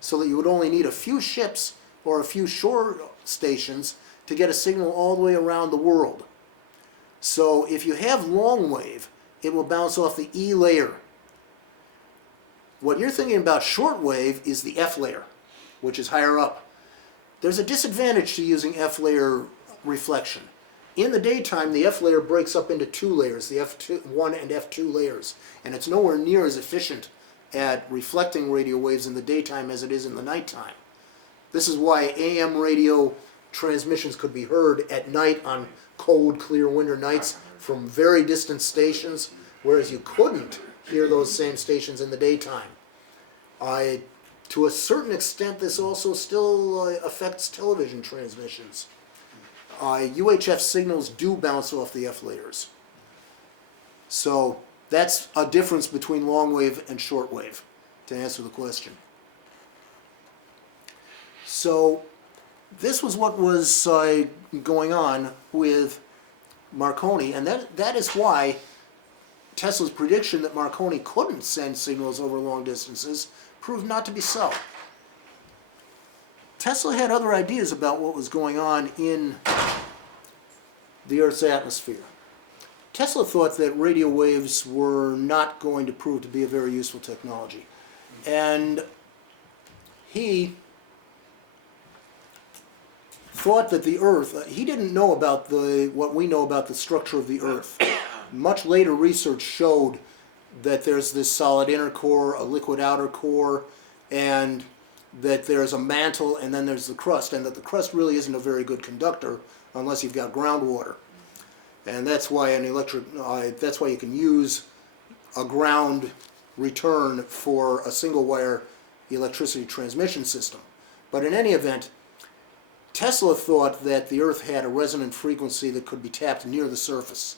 so that you would only need a few ships or a few shore stations to get a signal all the way around the world. So if you have long wave, it will bounce off the E layer. What you're thinking about short wave is the F layer, which is higher up. There's a disadvantage to using F layer reflection. In the daytime, the F layer breaks up into two layers, the F1 and F2 layers, and it's nowhere near as efficient at reflecting radio waves in the daytime as it is in the nighttime. This is why AM radio transmissions could be heard at night on cold, clear winter nights from very distant stations, whereas you couldn't hear those same stations in the daytime. To a certain extent, this also still affects television transmissions. UHF signals do bounce off the F layers. So that's a difference between long wave and short wave, to answer the question. So this was what was going on with Marconi, and that is why Tesla's prediction that Marconi couldn't send signals over long distances proved not to be so. Tesla had other ideas about what was going on in the Earth's atmosphere. Tesla thought that radio waves were not going to prove to be a very useful technology. And he thought that the Earth, he didn't know about what we know about the structure of the Earth. Much later research showed that there's this solid inner core, a liquid outer core, and that there's a mantle, and then there's the crust, and that the crust really isn't a very good conductor unless you've got groundwater. And that's why that's why you can use a ground return for a single wire electricity transmission system. But in any event, Tesla thought that the Earth had a resonant frequency that could be tapped near the surface.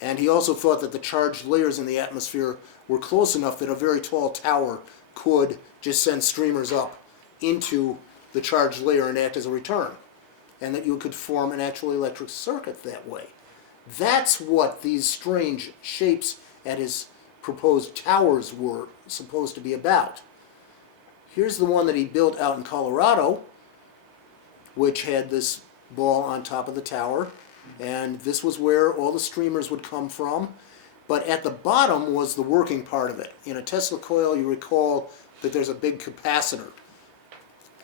And he also thought that the charged layers in the atmosphere were close enough that a very tall tower could just send streamers up into the charged layer and act as a return, and that you could form an actual electric circuit that way. That's what these strange shapes at his proposed towers were supposed to be about. Here's the one that he built out in Colorado, which had this ball on top of the tower, and this was where all the streamers would come from. But at the bottom was the working part of it. In a Tesla coil, you recall that there's a big capacitor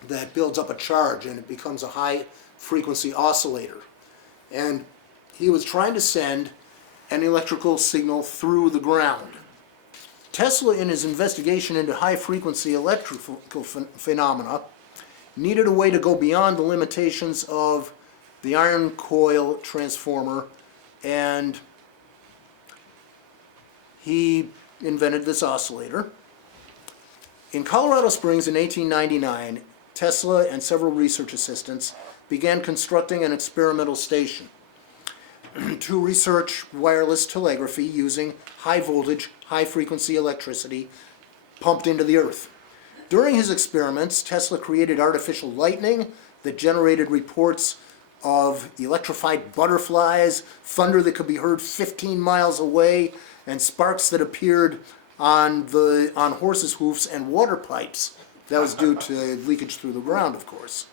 that builds up a charge and it becomes a high frequency oscillator. And he was trying to send an electrical signal through the ground. Tesla, in his investigation into high frequency electrical phenomena, needed a way to go beyond the limitations of the iron coil transformer, and he invented this oscillator. In Colorado Springs in 1899, Tesla and several research assistants began constructing an experimental station to research wireless telegraphy using high voltage, high frequency electricity pumped into the earth. During his experiments, Tesla created artificial lightning that generated reports of electrified butterflies, thunder that could be heard 15 miles away, and sparks that appeared on horses' hoofs and water pipes. That was due to leakage through the ground, of course.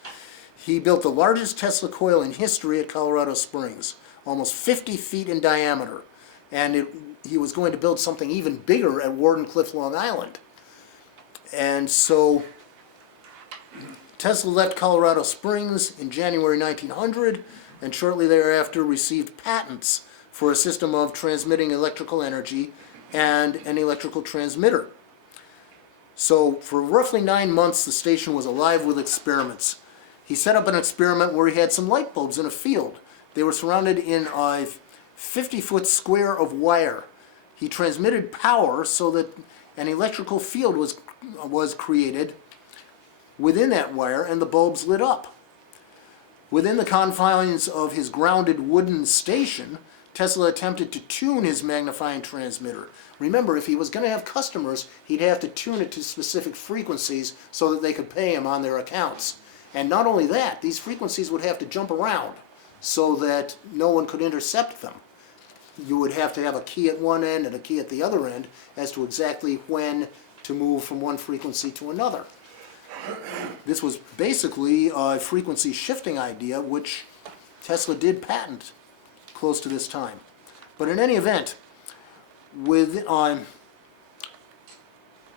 He built the largest Tesla coil in history at Colorado Springs, almost 50 feet in diameter, and he was going to build something even bigger at Wardenclyffe, Long Island. And so Tesla left Colorado Springs in January 1900, and shortly thereafter received patents for a system of transmitting electrical energy and an electrical transmitter. So for roughly 9 months, the station was alive with experiments. He set up an experiment where he had some light bulbs in a field. They were surrounded in a 50-foot square of wire. He transmitted power so that an electrical field was created within that wire, and the bulbs lit up. Within the confines of his grounded wooden station, Tesla attempted to tune his magnifying transmitter. Remember, if he was going to have customers, he'd have to tune it to specific frequencies so that they could pay him on their accounts. And not only that, these frequencies would have to jump around so that no one could intercept them. You would have to have a key at one end and a key at the other end as to exactly when to move from one frequency to another. This was basically a frequency shifting idea, which Tesla did patent close to this time. But in any event,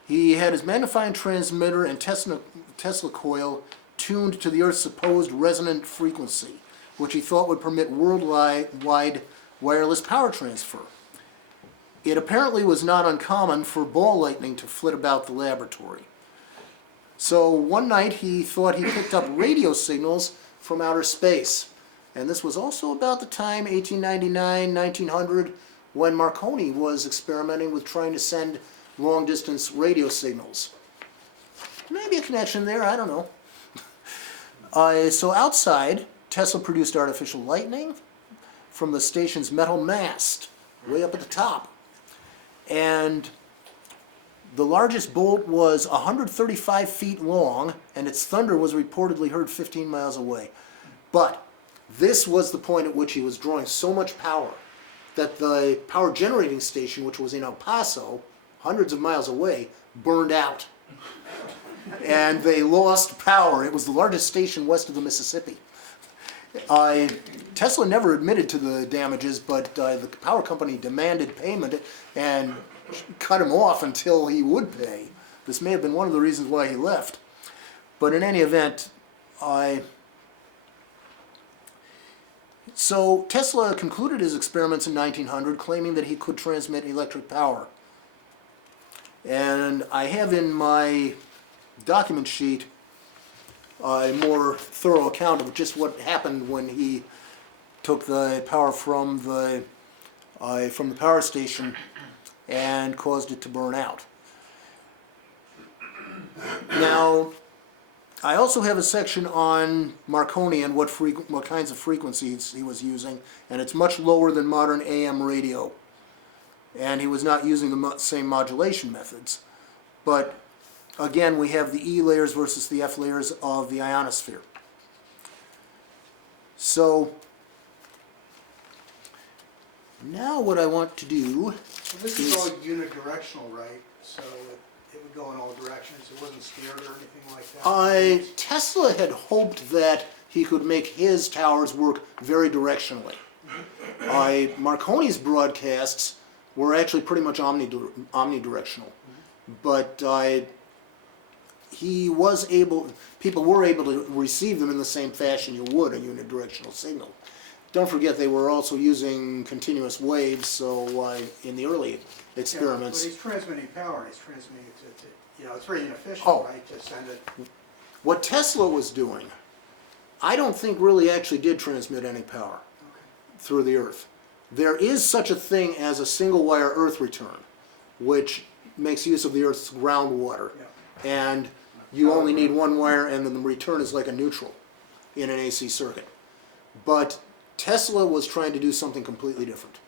he had his magnifying transmitter and Tesla coil tuned to the Earth's supposed resonant frequency, which he thought would permit worldwide wireless power transfer. It apparently was not uncommon for ball lightning to flit about the laboratory. So one night he thought he picked up radio signals from outer space. And this was also about the time, 1899, 1900, when Marconi was experimenting with trying to send long-distance radio signals. Maybe a connection there, I don't know. So outside, Tesla produced artificial lightning from the station's metal mast, way up at the top. And the largest bolt was 135 feet long, and its thunder was reportedly heard 15 miles away. But this was the point at which he was drawing so much power that the power generating station, which was in El Paso, hundreds of miles away, burned out. And they lost power. It was the largest station west of the Mississippi. Tesla never admitted to the damages, but the power company demanded payment and cut him off until he would pay. This may have been one of the reasons why he left. But in any event, so Tesla concluded his experiments in 1900, claiming that he could transmit electric power. And I have in my document sheet a more thorough account of just what happened when he took the power from the power station and caused it to burn out. Now, I also have a section on Marconi and what kinds of frequencies he was using, and it's much lower than modern AM radio. And he was not using the same modulation methods. But again, we have the E layers versus the F layers of the ionosphere. So now what I want to do Well, this is all unidirectional, right? So it would go in all directions. It wasn't steered or anything like that. Tesla had hoped that he could make his towers work very directionally. Marconi's broadcasts were actually pretty much omnidirectional, but people were able to receive them in the same fashion you would a unidirectional signal. Don't forget they were also using continuous waves, so in the early experiments. Yeah, but he's transmitting power, and he's transmitting it to it's very inefficient, Oh. right, to send it. What Tesla was doing, I don't think really actually did transmit any power through the earth. There is such a thing as a single wire earth return, which makes use of the earth's groundwater. Yeah. And you only need one wire, and then the return is like a neutral in an AC circuit. But Tesla was trying to do something completely different.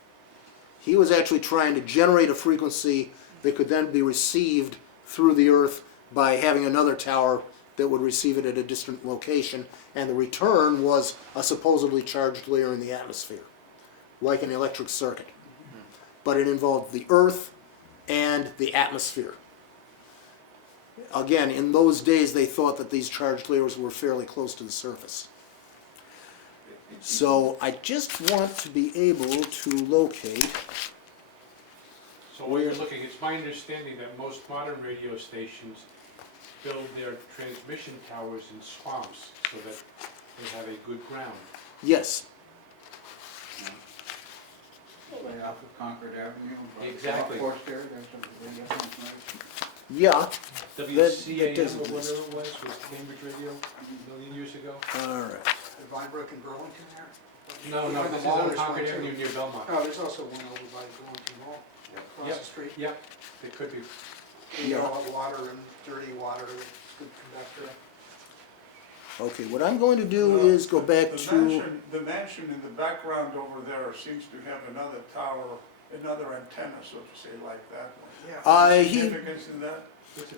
He was actually trying to generate a frequency that could then be received through the earth by having another tower that would receive it at a distant location, and the return was a supposedly charged layer in the atmosphere, like an electric circuit. But it involved the earth and the atmosphere. Again, in those days they thought that these charged layers were fairly close to the surface. So I just want to be able to locate. So what you're looking, it's my understanding that most modern radio stations build their transmission towers in swamps so that they have a good ground. Yes, Way off of Concord Avenue. Exactly. Forest there, there's a radio information. yeah, WCAM does or exist. whatever it was Cambridge Radio a million years ago. all right. The Vinebrook in Burlington there? No, Even this is the mall, on there's Concord one, too. Avenue near Belmont. Oh, there's also one over by the Burlington Mall, across Yep. the street. Yep, it could be. You know, water and dirty water, good conductor. Okay, what I'm going to do is go back to, The mansion in the background over there seems to have another tower, another antenna, so to say, like that one. Yeah. Significance in that?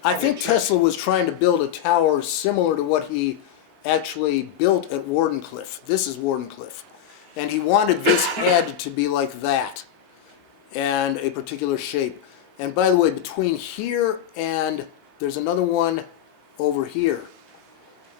I think Tesla was trying to build a tower similar to what he actually built at Wardenclyffe. This is Wardenclyffe. And he wanted this head to be like that, and a particular shape. And by the way, between here and there's another one over here,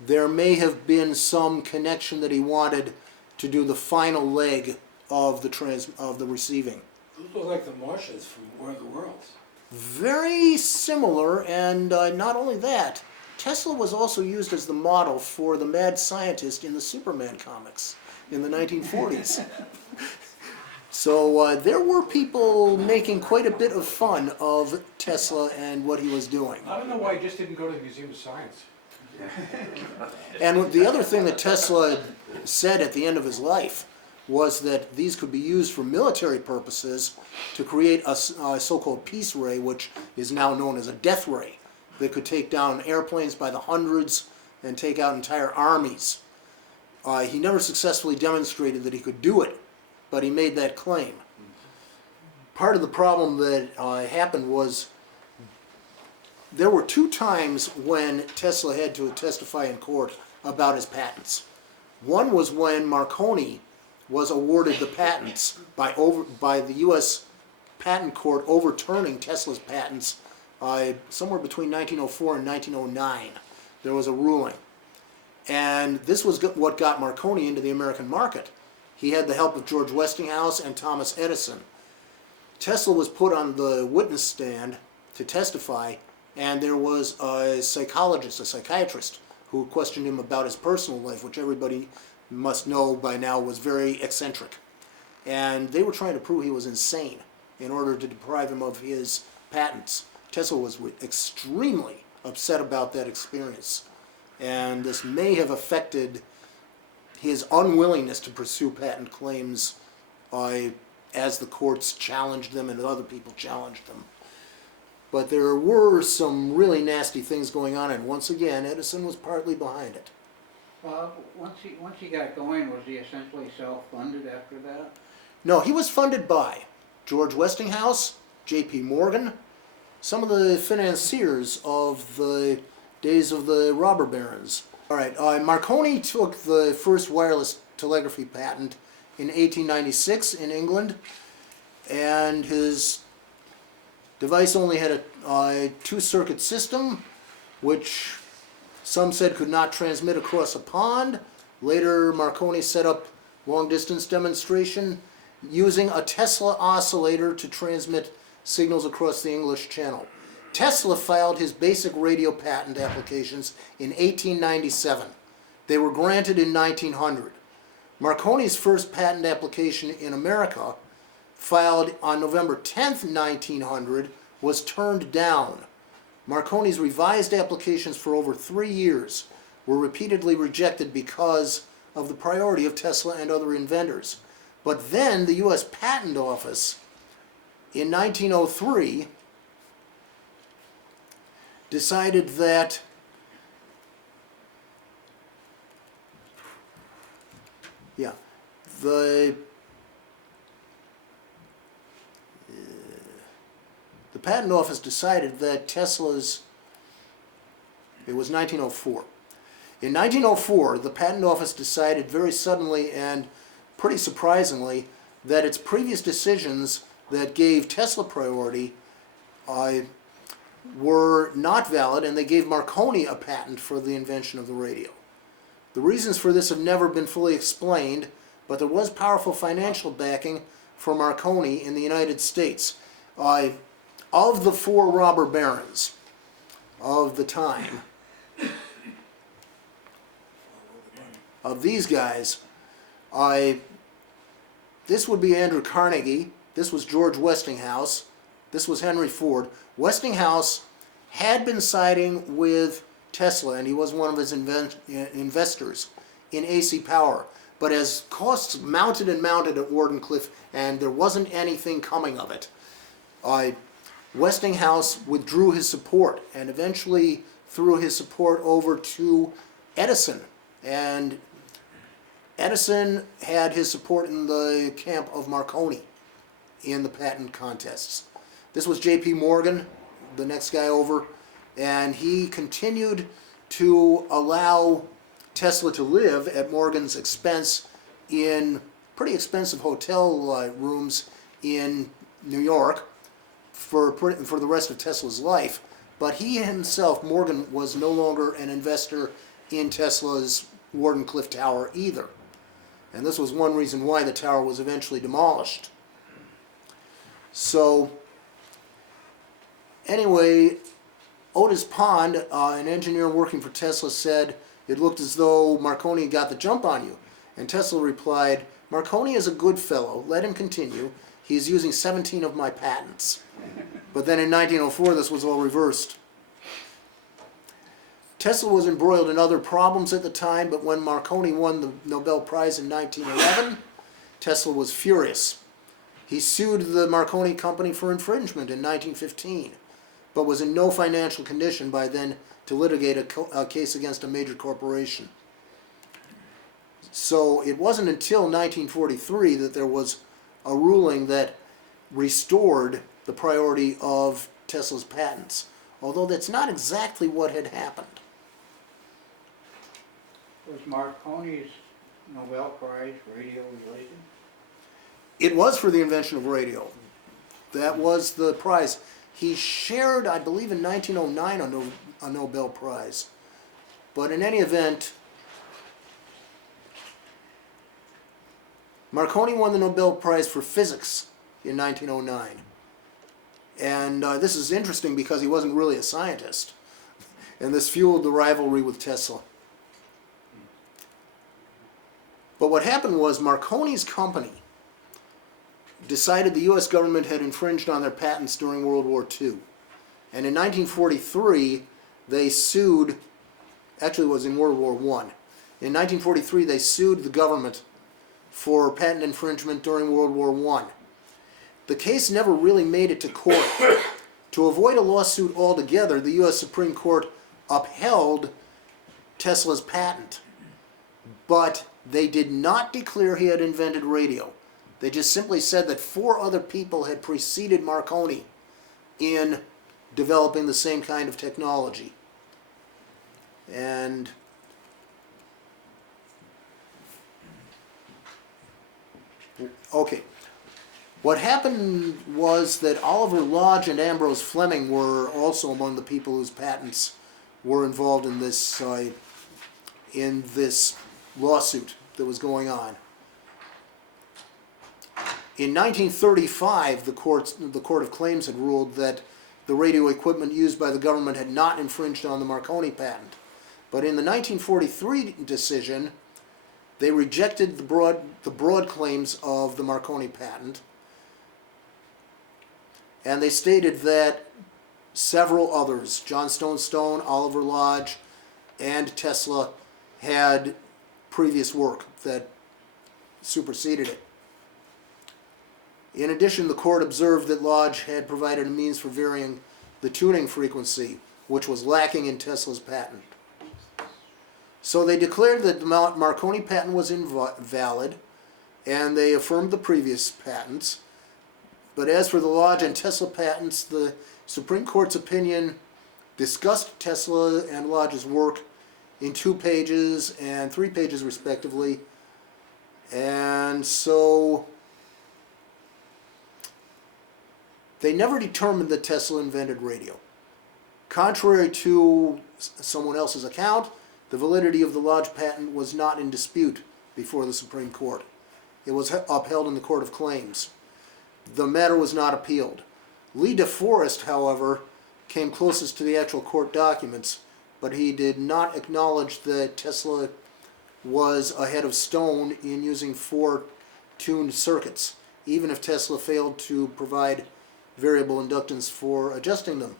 there may have been some connection that he wanted to do the final leg of the receiving. Those look like the Martians from War of the Worlds. Very similar, and not only that, Tesla was also used as the model for the mad scientist in the Superman comics in the 1940s. So there were people making quite a bit of fun of Tesla and what he was doing. I don't know why I just didn't go to the Museum of Science. And the other thing that Tesla said at the end of his life was that these could be used for military purposes to create a so-called peace ray, which is now known as a death ray, that could take down airplanes by the hundreds and take out entire armies. He never successfully demonstrated that he could do it, but he made that claim. Part of the problem that happened was there were two times when Tesla had to testify in court about his patents. One was when Marconi was awarded the patents by the U.S. Patent Court overturning Tesla's patents somewhere between 1904 and 1909. There was a ruling. And this was what got Marconi into the American market. He had the help of George Westinghouse and Thomas Edison. Tesla was put on the witness stand to testify, and there was a psychiatrist, who questioned him about his personal life, which everybody must know by now was very eccentric. And they were trying to prove he was insane in order to deprive him of his patents. Tesla was extremely upset about that experience, and this may have affected his unwillingness to pursue patent claims as the courts challenged them and other people challenged them. But there were some really nasty things going on, and once again, Edison was partly behind it. Once he got going, was he essentially self-funded after that? No, he was funded by George Westinghouse, J.P. Morgan, some of the financiers of the days of the robber barons. All right, Marconi took the first wireless telegraphy patent in 1896 in England, and his Device only had a two-circuit system, which some said could not transmit across a pond. Later, Marconi set up long-distance demonstration using a Tesla oscillator to transmit signals across the English Channel. Tesla filed his basic radio patent applications in 1897. They were granted in 1900. Marconi's first patent application in America, filed on November 10th, 1900, was turned down. Marconi's revised applications for over 3 years were repeatedly rejected because of the priority of Tesla and other inventors. But then the U.S. Patent Office, in 1903, decided that the Patent Office decided that Tesla's, it was 1904. In 1904, the Patent Office decided very suddenly and pretty surprisingly that its previous decisions that gave Tesla priority were not valid, and they gave Marconi a patent for the invention of the radio. The reasons for this have never been fully explained, but there was powerful financial backing for Marconi in the United States. Of the 4 robber barons of the time, of these guys, this would be Andrew Carnegie, this was George Westinghouse, this was Henry Ford. Westinghouse had been siding with Tesla, and he was one of his investors in AC power. But as costs mounted and mounted at Wardenclyffe, and there wasn't anything coming of it, Westinghouse withdrew his support and eventually threw his support over to Edison. And Edison had his support in the camp of Marconi in the patent contests. This was J.P. Morgan, the next guy over, and he continued to allow Tesla to live at Morgan's expense in pretty expensive hotel rooms in New York for the rest of Tesla's life. But he himself, Morgan, was no longer an investor in Tesla's Wardenclyffe Tower either. And this was one reason why the tower was eventually demolished. So, anyway, Otis Pond, an engineer working for Tesla, said it looked as though Marconi got the jump on you. And Tesla replied, "Marconi is a good fellow. Let him continue. He is using 17 of my patents." But then in 1904, this was all reversed. Tesla was embroiled in other problems at the time, but when Marconi won the Nobel Prize in 1911, Tesla was furious. He sued the Marconi company for infringement in 1915, but was in no financial condition by then to litigate a case against a major corporation. So it wasn't until 1943 that there was a ruling that restored the priority of Tesla's patents, although that's not exactly what had happened. Was Marconi's Nobel Prize radio related? It was for the invention of radio. That was the prize. He shared, I believe, in 1909 a Nobel Prize. But in any event, Marconi won the Nobel Prize for physics in 1909. And this is interesting because he wasn't really a scientist. And this fueled the rivalry with Tesla. But what happened was Marconi's company decided the U.S. government had infringed on their patents during World War II. And in 1943, they sued, actually it was in World War I. In 1943, they sued the government for patent infringement during World War I. The case never really made it to court. To avoid a lawsuit altogether, the U.S. Supreme Court upheld Tesla's patent. But they did not declare he had invented radio. They just simply said that 4 other people had preceded Marconi in developing the same kind of technology. And okay, What happened was that Oliver Lodge and Ambrose Fleming were also among the people whose patents were involved in this lawsuit that was going on. In 1935, the Court of Claims had ruled that the radio equipment used by the government had not infringed on the Marconi patent. But in the 1943 decision, they rejected the broad claims of the Marconi patent, and they stated that several others, John Stone, Oliver Lodge, and Tesla, had previous work that superseded it. In addition, the court observed that Lodge had provided a means for varying the tuning frequency, which was lacking in Tesla's patent. So they declared that the Marconi patent was invalid, and they affirmed the previous patents. But as for the Lodge and Tesla patents, the Supreme Court's opinion discussed Tesla and Lodge's work in 2 pages and 3 pages respectively. And so they never determined that Tesla invented radio. Contrary to someone else's account, the validity of the Lodge patent was not in dispute before the Supreme Court. It was upheld in the Court of Claims. The matter was not appealed. Lee DeForest, however, came closest to the actual court documents, but he did not acknowledge that Tesla was ahead of Stone in using 4 tuned circuits, even if Tesla failed to provide variable inductance for adjusting them.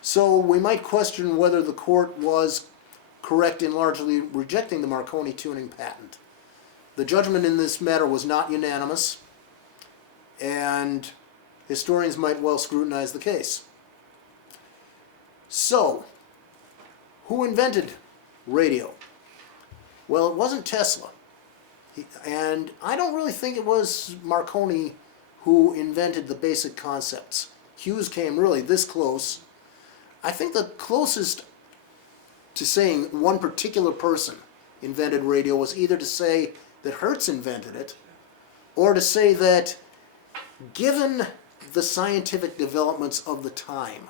So we might question whether the court was correct in largely rejecting the Marconi tuning patent. The judgment in this matter was not unanimous, and historians might well scrutinize the case. So, who invented radio? Well, it wasn't Tesla. And I don't really think it was Marconi who invented the basic concepts. Hughes came really this close. I think the closest to saying one particular person invented radio was either to say that Hertz invented it, or to say that given the scientific developments of the time,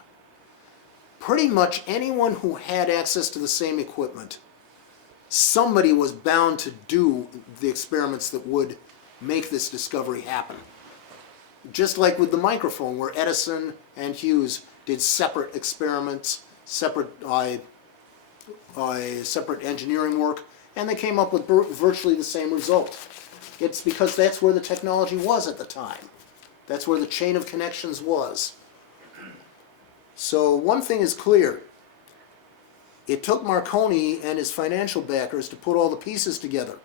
pretty much anyone who had access to the same equipment, somebody was bound to do the experiments that would make this discovery happen. Just like with the microphone, where Edison and Hughes did separate experiments, separate engineering work, and they came up with virtually the same result. It's because that's where the technology was at the time. That's where the chain of connections was. So one thing is clear. It took Marconi and his financial backers to put all the pieces together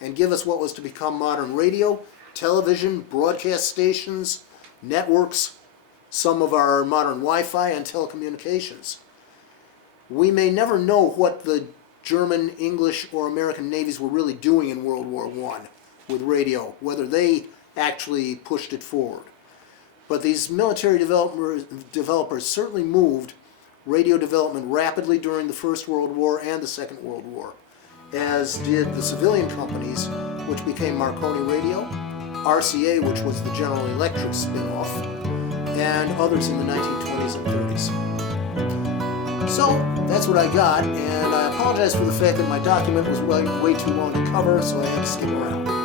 and give us what was to become modern radio, television, broadcast stations, networks, some of our modern Wi-Fi, and telecommunications. We may never know what the German, English, or American navies were really doing in World War I with radio, whether they actually pushed it forward. But these military developers certainly moved radio development rapidly during the First World War and the Second World War, as did the civilian companies, which became Marconi Radio, RCA, which was the General Electric spin-off, and others in the 1920s and 30s. So, that's what I got, and I apologize for the fact that my document was way too long to cover, so I had to skip around.